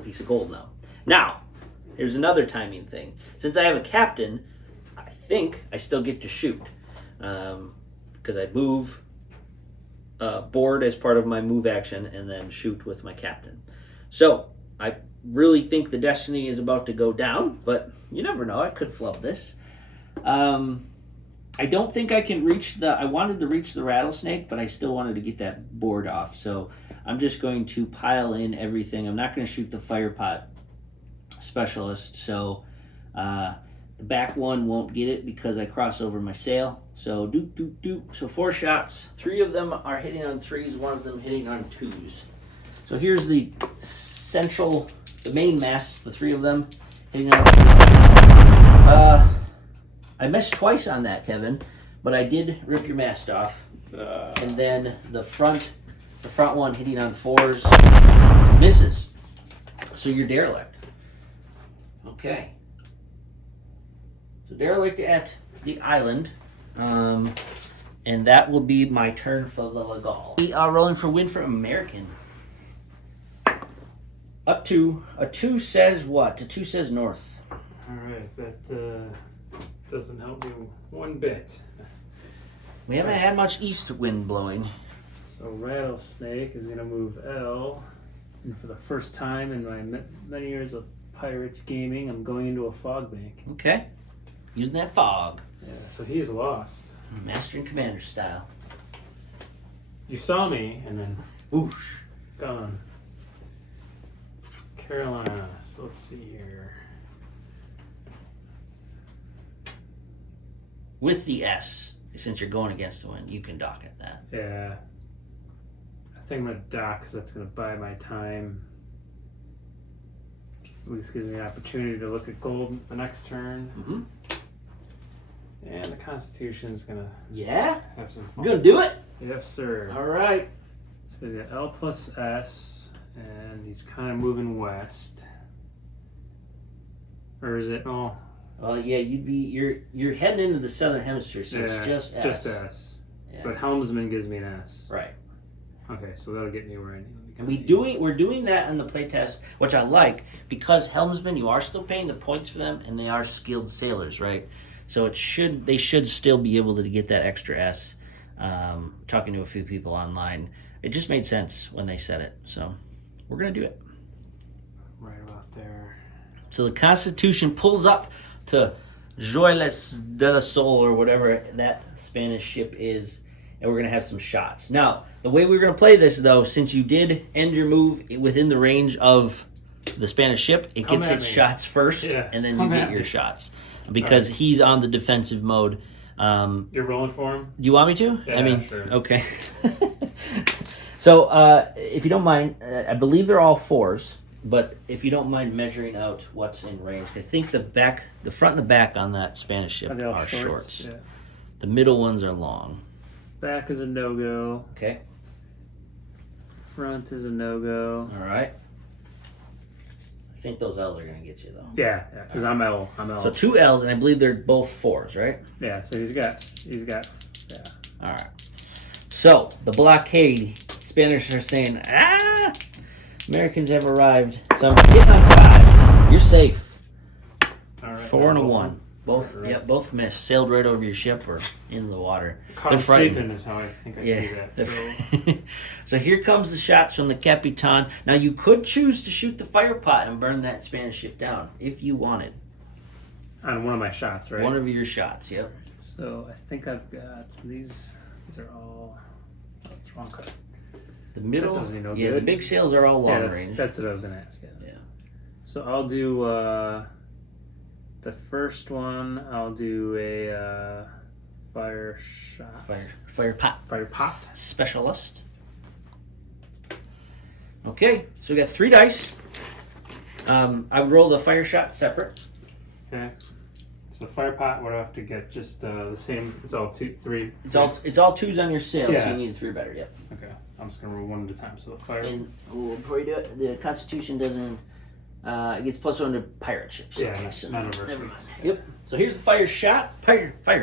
piece of gold now. Now, here's another timing thing. Since I have a captain, I think I still get to shoot because I move board as part of my move action and then shoot with my captain. So I really think the Destiny is about to go down, but you never know. I could flub this. I don't think I can reach I wanted to reach the rattlesnake, but I still wanted to get that board off. So I'm just going to pile in everything. I'm not going to shoot the fire pot specialist. So the back one won't get it because I cross over my sail. So So 4 shots. 3 of them are hitting on 3s. 1 of them hitting on 2s. So here's the central, the main mast. The 3 of them hitting on 2s. I missed twice on that, Kevin, but I did rip your mast off. And then the front one hitting on 4s misses. So you're derelict. Okay. So derelict at the island. And that will be my turn for the Legal. We are rolling for win for American. Up to a 2 says what? A 2 says north. All right, that doesn't help me one bit. We haven't had much east wind blowing. So Rattlesnake is going to move L. And for the first time in my many years of Pirates gaming, I'm going into a fog bank. Okay. Using that fog. Yeah, so he's lost. Master and Commander style. You saw me, and then Whoosh. gone. Carolina. So let's see here. With the S, since you're going against the wind, you can dock at that. Yeah. I think I'm going to dock because that's going to buy my time. At least gives me an opportunity to look at gold the next turn. Mm-hmm. And the Constitution's going to Yeah? have some fun. You gonna do it? Yes, sir. All right. So he's got L plus S, and he's kind of moving west. Or is it? Oh, Well, yeah, you're heading into the southern hemisphere, so yeah, it's just S. Just S. Yeah. But Helmsman gives me an S. Right. Okay, so that'll get me where I need to be. And we're doing that in the playtest, which I like, because helmsmen, you are still paying the points for them, and they are skilled sailors, right? So they should still be able to get that extra S. Talking to a few people online, it just made sense when they said it. So we're going to do it. Right about there. So the Constitution pulls up to Joyles de la Sol, or whatever that Spanish ship is, and we're going to have some shots. Now, the way we're going to play this, though, since you did end your move within the range of the Spanish ship, it Come gets at its me. shots first, Yeah, and then come you at get your me. shots. Because he's on the defensive mode. You're rolling for him? Do you want me to? Yeah, I mean, sure. okay. So, if you don't mind, I believe they're all 4s, but if you don't mind measuring out what's in range, I think the front and the back on that Spanish ship Are they all are shorts? shorts. Yeah. The middle ones are long. Back is a no-go. Okay. Front is a no-go. All right. I think those L's are going to get you, though. Yeah, because I'm L. So 2 L's, and I believe they're both 4s, right? Yeah, so he's got, yeah. All right. So, the blockade, Spanish are saying, Americans have arrived. So I'm hitting on 5s. You're safe. All right. 4 and a 1. Both, Right. yep, both missed. Sailed right over your ship or into the water. Caught They're him frightened. sleeping is how I think I see that. So, So here comes the shots from the Capitan. Now you could choose to shoot the fire pot and burn that Spanish ship down if you wanted. on one of my shots, right? One of your shots, yep. So I think I've got these. These are all. Oh, it's wrong cut. The middle, That doesn't mean no yeah, good. the big sails are all long Yeah, range. that's what I was gonna ask. Yeah. Yeah. So I'll do the first one. I'll do a fire shot. Fire pot Fire pot. specialist. Okay, so we got 3 dice. I would roll the fire shot separate. Okay. So fire pot. What do I have to get? Just the same. It's all 2, 3. It's all 2s on your sail, so Yeah. you need a 3 better. Yep. Okay. I'm just gonna roll one at a time. So the fire. And before you do it, the Constitution doesn't. It gets +1 to pirate ships. Yeah, Okay, so none of our never fleets. mind. Yep. So here's the fire shot. Fire pot.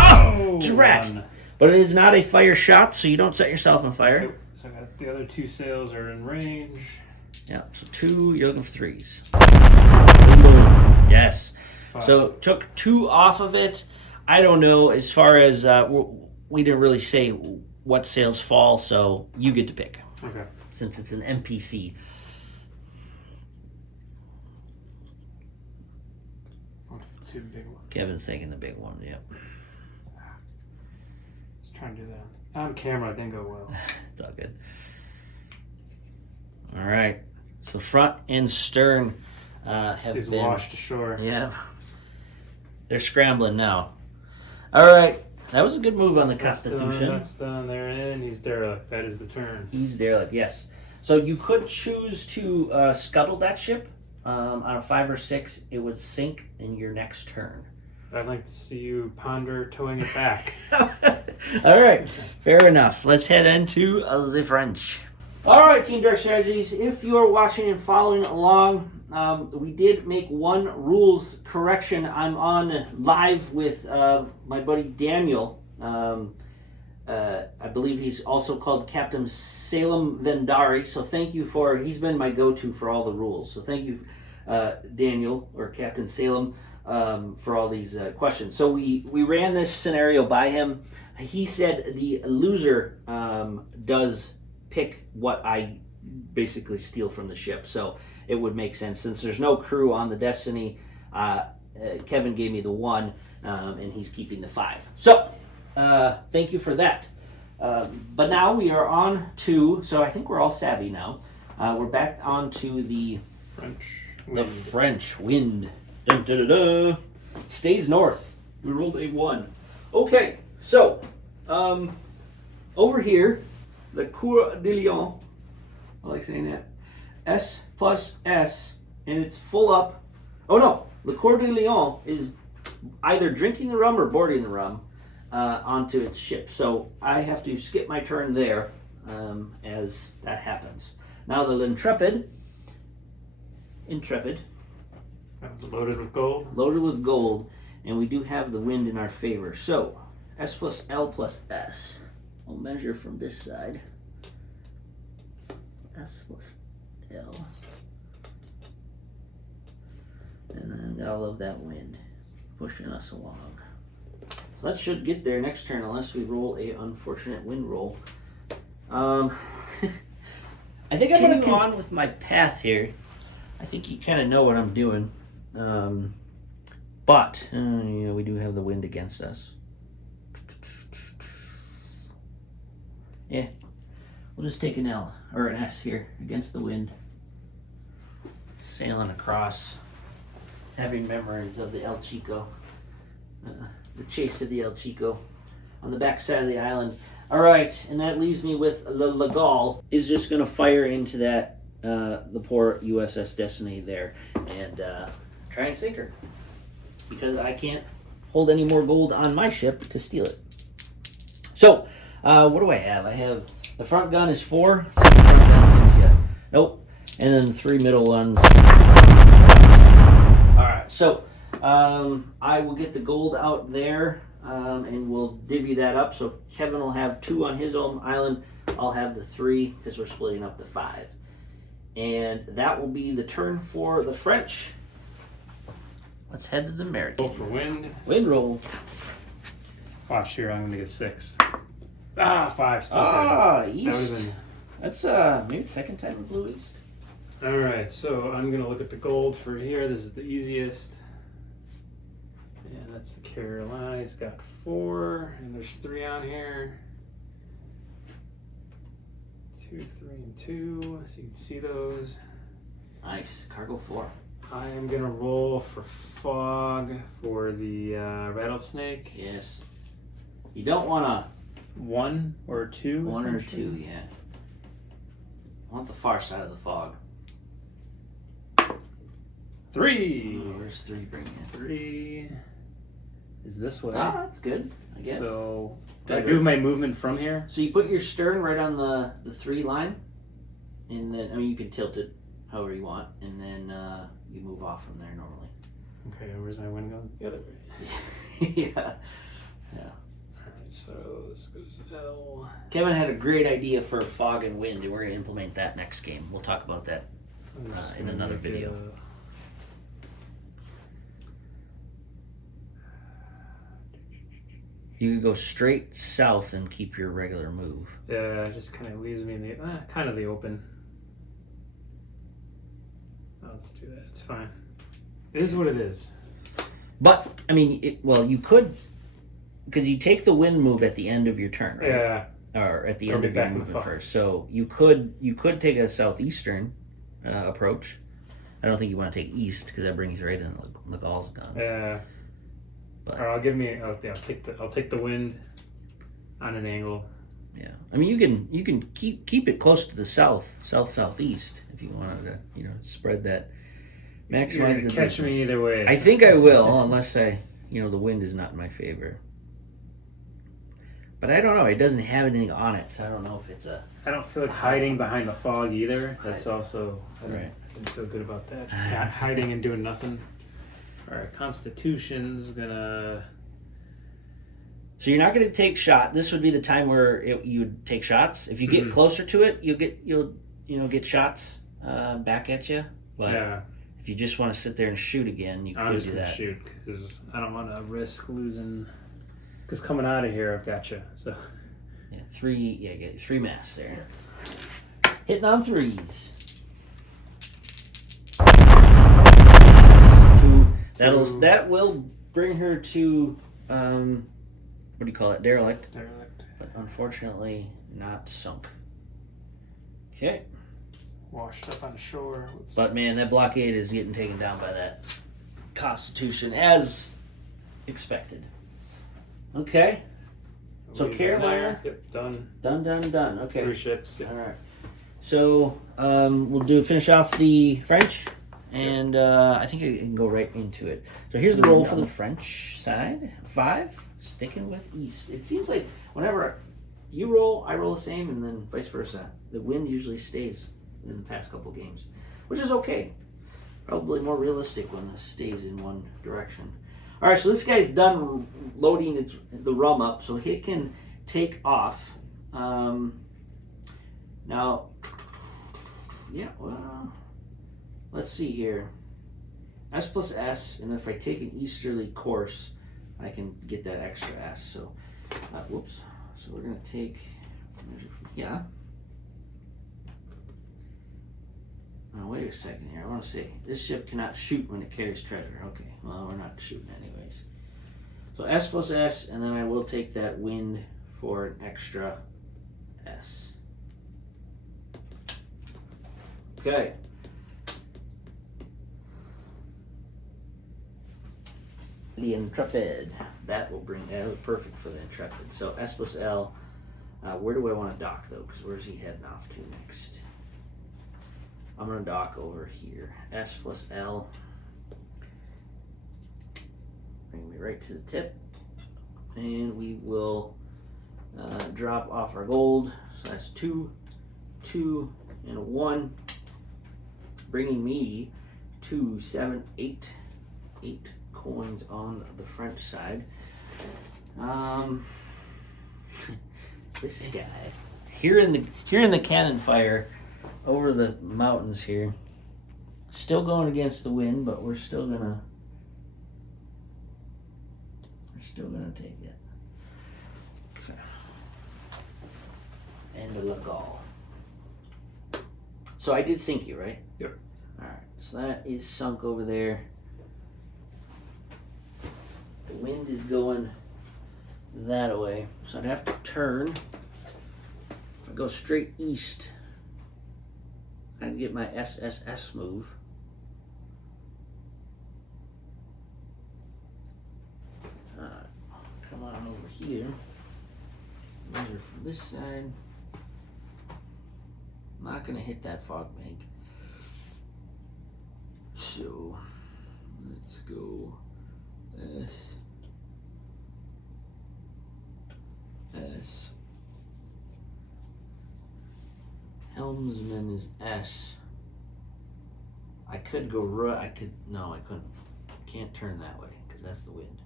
Oh, drat! one. But it is not a fire shot, so you don't set yourself on fire. Nope. So I got the other 2 sails are in range. Yeah. So 2. You're looking for 3s. Boom, boom. Yes. 5. So took 2 off of it. I don't know as far as we didn't really say what sails fall, so you get to pick Okay. since it's an NPC. One for 2 big ones. Kevin's taking the big one. Yep. Let's try and do that. On camera, it didn't go well. It's all good. All right. So front and stern have He's been washed ashore. Yeah. They're scrambling now. All right. That was a good move on the Constitution. That's done. They're in. He's derelict. That is the turn. He's derelict, yes. So you could choose to scuttle that ship. On a 5 or 6, it would sink in your next turn. I'd like to see you ponder towing it back. All right, fair enough. Let's head into the French. All right, Team Dark Strategies, if you are watching and following along, we did make one rules correction. I'm on live with my buddy Daniel. I believe he's also called Captain Salem Vendari. So thank you he's been my go-to for all the rules. So thank you, Daniel, or Captain Salem, for all these questions. So we ran this scenario by him. He said the loser does pick what I basically steal from the ship. So it would make sense. Since there's no crew on the Destiny, Kevin gave me the 1, and he's keeping the 5. So thank you for that. But now we are on to, so I think we're all savvy now. We're back on to the French wind. Dun, dun, dun, dun. Stays north. We rolled a 1. Okay, so over here, the Coeur de Lion, I like saying that, S plus S, and it's full up. Oh no, the Coeur de Lion is either drinking the rum or boarding the rum onto its ship. So I have to skip my turn there as that happens. Now the Intrepid, That was loaded with gold. loaded with gold, and we do have the wind in our favor. So S plus L plus S. I'll measure from this side. S plus L. And then all of that wind pushing us along. So that should get there next turn unless we roll a unfortunate wind roll. I think I'm going to go on with my path here. I think you kind of know what I'm doing. But, we do have the wind against us. Yeah. We'll just take an L, or an S here, against the wind. Sailing across. Having memories of the El Chico. The chase of the El Chico. On the back side of the island. Alright, and that leaves me with Le Gaulle is just going to fire into that, the poor USS Destiny there, and try and sink her. Because I can't hold any more gold on my ship to steal it. So, what do I have? I have the front gun is 4. See if the front gun sinks yet. Nope. And then the 3 middle ones. Alright, so I will get the gold out there. And we'll divvy that up. So Kevin will have 2 on his own island. I'll have the 3 because we're splitting up the 5. And that will be the turn for the French. Let's head to the American. Roll for wind. Wind roll. Watch here, I'm gonna get 6. 5 still. East. That's maybe the second time we blew east. Alright, so I'm gonna look at the gold for here. This is the easiest. And that's the Carolina. He's got 4, and there's 3 on here. 2, 3, and 2. So you can see those. Nice. Cargo 4. I am gonna roll for fog for the rattlesnake. Yes. You don't want to 1 or 2. 1 or 2, yeah. I want the far side of the fog. 3. Where's 3 bringing in? 3 is this way. That's good, I guess. So do I move my movement from here? So you put your stern right on the 3 line, and then you can tilt it however you want, and then you move off from there normally. Okay, where's my wind going? The other way. Yeah. Alright, so this goes L. Kevin had a great idea for fog and wind, and we're going to implement that next game. We'll talk about that I'm just in gonna another make video. You could go straight south and keep your regular move. Yeah, it just kind of leaves me in the kind of the open. Let's do that. It's fine. It is what it is. But you could, because you take the wind move at the end of your turn, right? Yeah. Or at the Throw end me of your back in the movement fog. first. So you could take a southeastern approach. I don't think you want to take east because that brings you right in the Gaulle's guns. Yeah. But- Or I'll take the wind on an angle. Yeah, you can keep it close to the southeast if you wanted to, spread that, You're maximize gonna the catch business. me either way. I think I will, unless the wind is not in my favor. But I don't know. It doesn't have anything on it, so I don't know if it's a. I don't feel like hiding behind the fog either. That's also Right. I didn't feel good about that. Just not hiding and doing nothing. All right, Constitution's gonna. So you're not going to take shot. This would be the time where you would take shots. If you get closer to it, you'll get shots back at you. But Yeah, if you just want to sit there and shoot again, you I'm could just do gonna that. shoot because I don't want to risk losing. Because coming out of here, I've got you. So Yeah, 3. Yeah, get 3 mass there. Hitting on 3s. 2. That will bring her to what do you call it? Derelict. derelict. But unfortunately not sunk. Okay. Washed up on the shore. Whoops. But man, that blockade is getting taken down by that Constitution as expected. Okay. So Leave that Carolina? there. Yep, done. Done. Okay. 3 ships. Yeah. All right. So we'll finish off the French, and I think I can go right into it. So here's the roll for the French side. 5, sticking with East. It seems like whenever you roll, I roll the same, and then vice versa. The wind usually stays in the past couple games, which is okay. Probably more realistic when it stays in one direction. All right, so this guy's done loading the rum up, so he can take off. Now, yeah, well, let's see here. S plus S, and if I take an easterly course, I can get that extra S. So, whoops. So we're going to take, yeah. Now, wait a second here. I want to see. This ship cannot shoot when it carries treasure. Okay, well, we're not shooting anyways. So S plus S, and then I will take that wind for an extra S. Okay. The Intrepid. That will bring that was perfect for the Intrepid. So S plus L. Where do I want to dock though? Because where's he heading off to next? I'm gonna dock over here. S plus L. Bring me right to the tip, and we will drop off our gold. So that's 2, 2, and a 1, bringing me to 7, 8, 8 coins on the French side. This guy here in the cannon fire over the mountains here. Still going against the wind, but we're still gonna take it. So, and the Legal. So I did sink you, right? Yep. Alright, so that is sunk over there. The wind is going that way. So I'd have to turn. If I go straight east, I'd get my SSS move. Come on over here. Measure from this side. I'm not gonna hit that fog bank. So let's go S. S. Helmsman is S. I could go right. I could. No, I couldn't. Can't turn that way because that's the wind.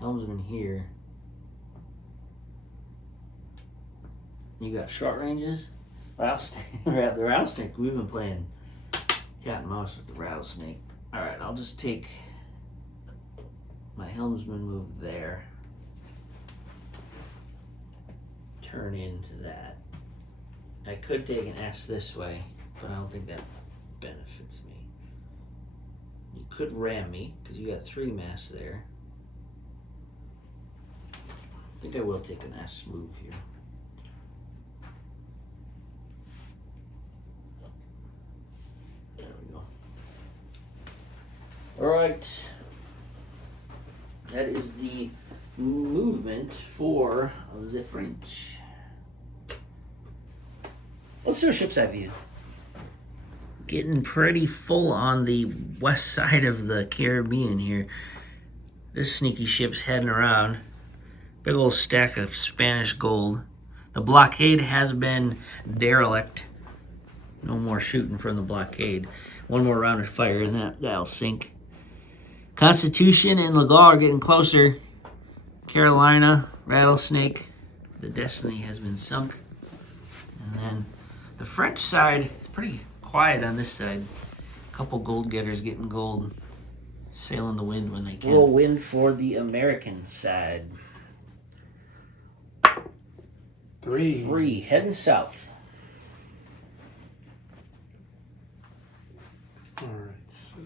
Helmsman here. You got short ranges? Rattlesnake. The rattlesnake. We've been playing cat and mouse with the rattlesnake. Alright, I'll just take my helmsman move there. Turn into that. I could take an S this way, but I don't think that benefits me. You could ram me, because you got 3 masts there. I think I will take an S move here. There we go. Alright. That is the movement for the French. Let's do a ship's eye view. Getting pretty full on the west side of the Caribbean here. This sneaky ship's heading around. Big old stack of Spanish gold. The blockade has been derelict. No more shooting from the blockade. One more round of fire and that'll sink. Constitution and Legal are getting closer. Carolina, Rattlesnake, the Destiny has been sunk. And then the French side is pretty quiet on this side. A couple gold getters getting gold. Sailing the wind when they can. Little wind for the American side. 3. Heading south. Alright, so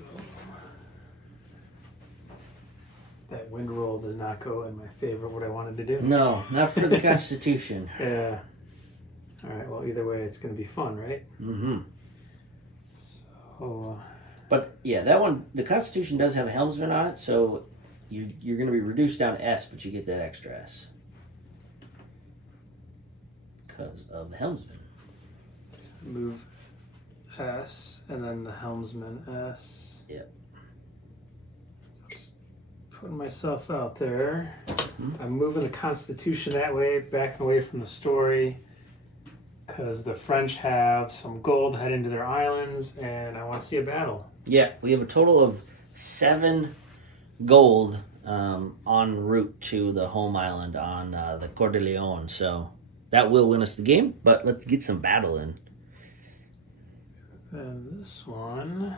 that wind roll does not go in my favor what I wanted to do. No, not for the Constitution. Yeah. Alright, well either way it's gonna be fun, right? Mm-hmm. So But yeah, that one, the Constitution does have a helmsman on it, so you're going to be reduced down to S, but you get that extra S. Because of the helmsman. move S and then the helmsman S. Yep. Just putting myself out there. I'm moving the Constitution that way, backing away from the story. Because the French have some gold heading to their islands, and I want to see a battle. Yeah, we have a total of 7 gold en route to the home island on the Coeur de Leon. So that will win us the game, but let's get some battle in. And this one,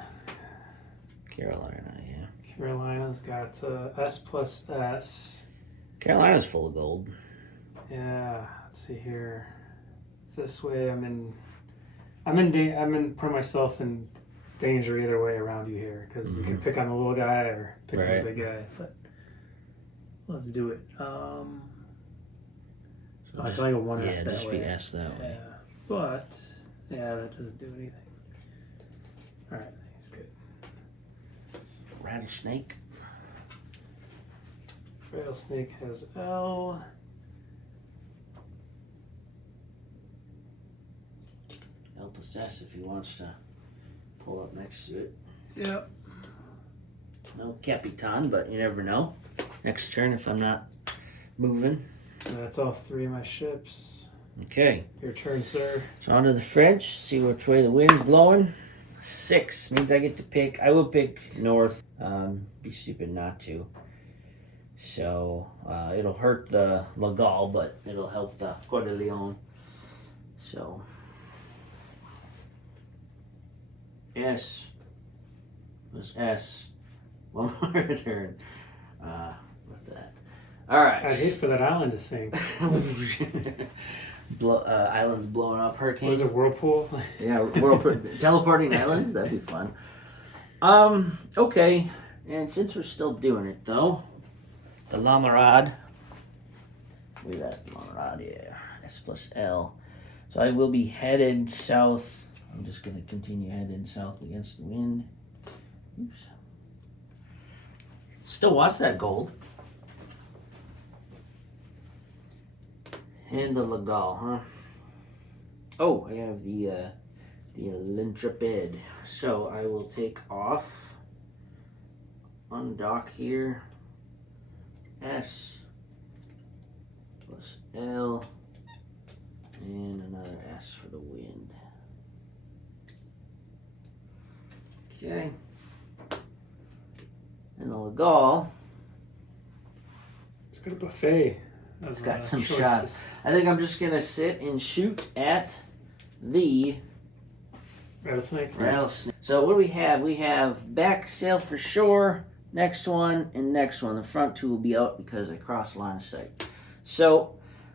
Carolina, yeah. Carolina's got S plus S. Carolina's full of gold. Yeah, let's see here. This way, I'm putting myself in danger either way around you here because you can pick on the little guy or pick on the Right. big guy. But let's do it. I can only go one Yeah, S that just way. be S that way. Yeah, but that doesn't do anything. All right, he's good. Rattlesnake. Rattlesnake has L. L plus S if he wants to pull up next to it. Yep. No Capitan, but you never know. Next turn if I'm not moving. That's all three of my ships. Okay, Your turn, sir. so on to the French. See which way the wind's blowing. 6 means I get to pick. I will pick north. Be stupid not to. So it'll hurt the Lagal, but it'll help the Coeur de Leon. So S was S. One more turn. With that. All right. I'd hate for that island to sink. Islands blowing up. Hurricane. What is it, whirlpool? Yeah, teleporting islands. That'd be fun. Okay. And since we're still doing it though, the Lamarade. We left the Lamarade, yeah. S plus L. So I will be headed south. I'm just gonna continue heading south against the wind. Oops. Still wants that gold. And the Lagal, huh? Oh, I have the L'Intrepid. So I will take off, undock here, S plus L, and another S for the wind. Okay. And the Lagal, It's got a buffet. it's got some shots. I think I'm just gonna sit and shoot at the Rattlesnake. rattlesnake. So what do we have? We have back sail for shore, next one, and next one. The front two will be out because I crossed line of sight. So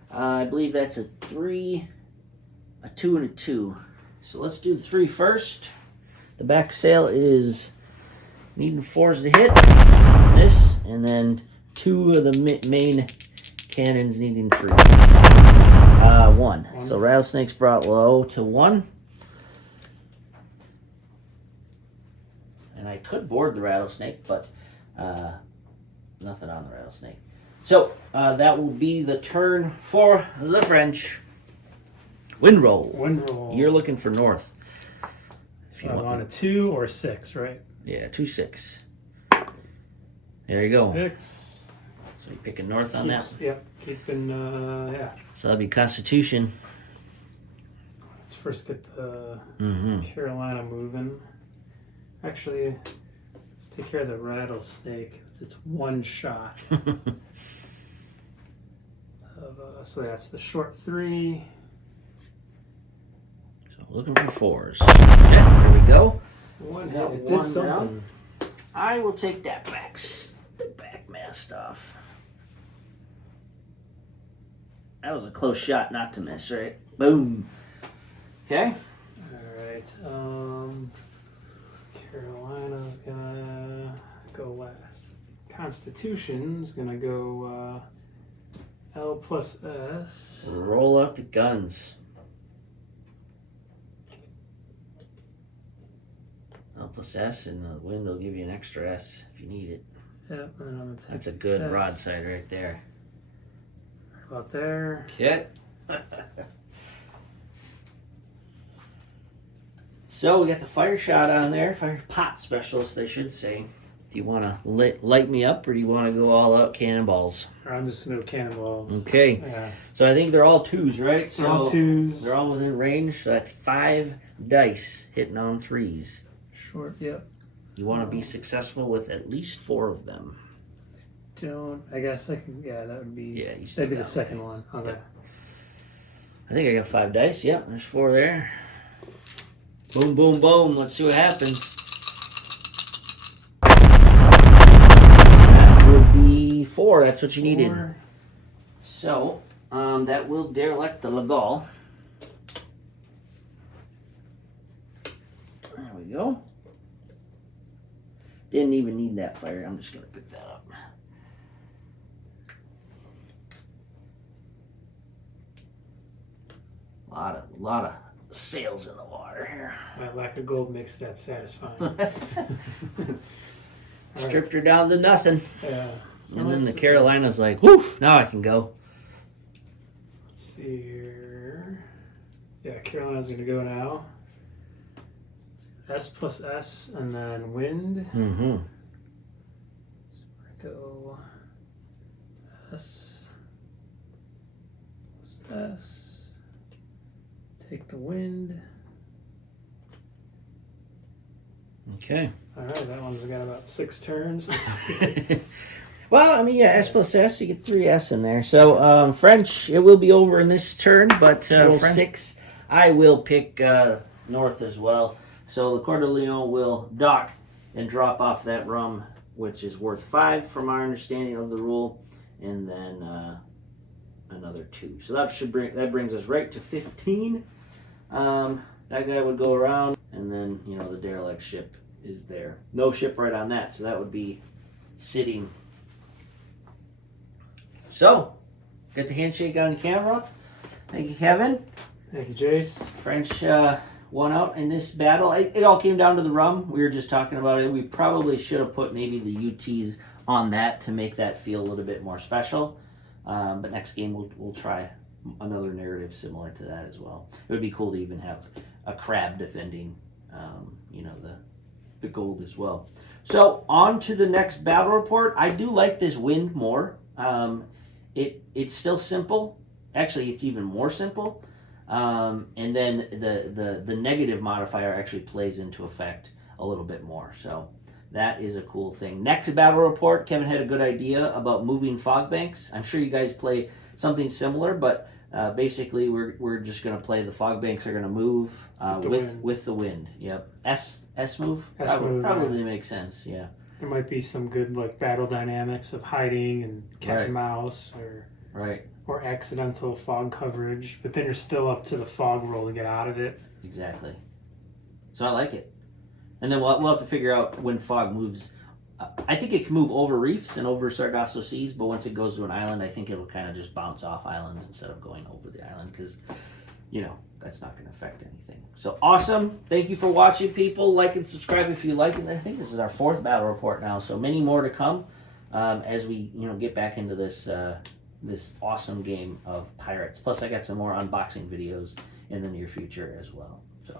I believe that's a 3, a 2, and a 2. So let's do the 3 first. The back sail is needing 4s to hit. This, and then 2 of the main cannons needing 3. 1. So rattlesnake's brought low to 1. And I could board the rattlesnake, but nothing on the rattlesnake. So that will be the turn for the French. Wind roll. Wind roll. You're looking for north. If you So I want- want a 2 or 6, right? Yeah, 2-6. There you go. 6. So you're picking north on that. Yep. Keeping, yeah. So that'd be Constitution. Let's first get the Mm-hmm. Carolina moving. Actually, let's take care of the rattlesnake. It's one shot. So that's the short 3. So looking for 4s. Yeah, there we go. One We hit. got It one did something. down. I will take that the back mast off. That was a close shot not to miss, right? Boom. Okay. Alright. Carolina's gonna go last. Constitution's gonna go L plus S. Roll out the guns. L plus S, and the wind will give you an extra S if you need it. Yep, and then I'm gonna take That's a good S. broadside right there. about there. Okay. So we got the fire shot on there, fire pot specialist, I should say. Do you want to light me up, or do you want to go all out cannonballs? Or I'm just gonna go cannonballs. Okay. Yeah. So I think they're all 2s, right? They're all 2s. They're all within range. So that's 5 dice hitting on 3s. Short. Yep. You want to be successful with at least 4 of them. Don't. I guess I can. Yeah, that would be. Yeah, you still That'd be the got second one. Okay. I think I got 5 dice. Yep, there's 4 there. Boom, boom, boom. Let's see what happens. That would be 4. That's what you needed. 4. So, that will derelict the Lagal. There we go. Didn't even need that fire. I'm just gonna pick that up. Lot of sails in the water here. My lack of gold makes that satisfying. Stripped her down to nothing. Yeah. So And then the let's- Carolina's like, whew, now I can go. Let's see here. Yeah, Carolina's gonna go now. S plus S and then wind. Mm-hmm. Go S plus S. Take the wind. Okay. All right, that one's got about 6 turns. Well, I mean, yeah, S plus S, you get 3 S in there. So, French, it will be over in this turn, but Roll French 6. I will pick north as well. So the Coeur de Lion will dock and drop off that rum, which is worth 5 from our understanding of the rule, and then another 2. So that brings us right to 15. That guy would go around, and then the derelict ship is there. No shipwright on that, so that would be sitting. So, get the handshake on camera. Thank you, Kevin. Thank you, Jace. French won out in this battle. It all came down to the rum. We were just talking about it. We probably should have put maybe the UTs on that to make that feel a little bit more special. But next game we'll try another narrative similar to that as well. It would be cool to even have a crab defending, the gold as well. So on to the next battle report. I do like this wind more. It's still simple. Actually, it's even more simple. And then the negative modifier actually plays into effect a little bit more. So that is a cool thing. Next battle report, Kevin had a good idea about moving fog banks. I'm sure you guys play something similar, but basically we're just going to play the fog banks are going to move with the wind. Yep. S move? S move, probably makes sense, yeah. There might be some good battle dynamics of hiding and cat and mouse or accidental fog coverage, but then you're still up to the fog roll to get out of it. Exactly. So I like it. And then we'll have to figure out when fog moves. I think it can move over reefs and over Sargasso Seas, but once it goes to an island, I think it'll kind of just bounce off islands instead of going over the island because, that's not going to affect anything. So awesome. Thank you for watching, people. Like and subscribe if you like it. I think this is our 4th battle report now, so many more to come as we get back into this this awesome game of Pirates. Plus, I got some more unboxing videos in the near future as well. So.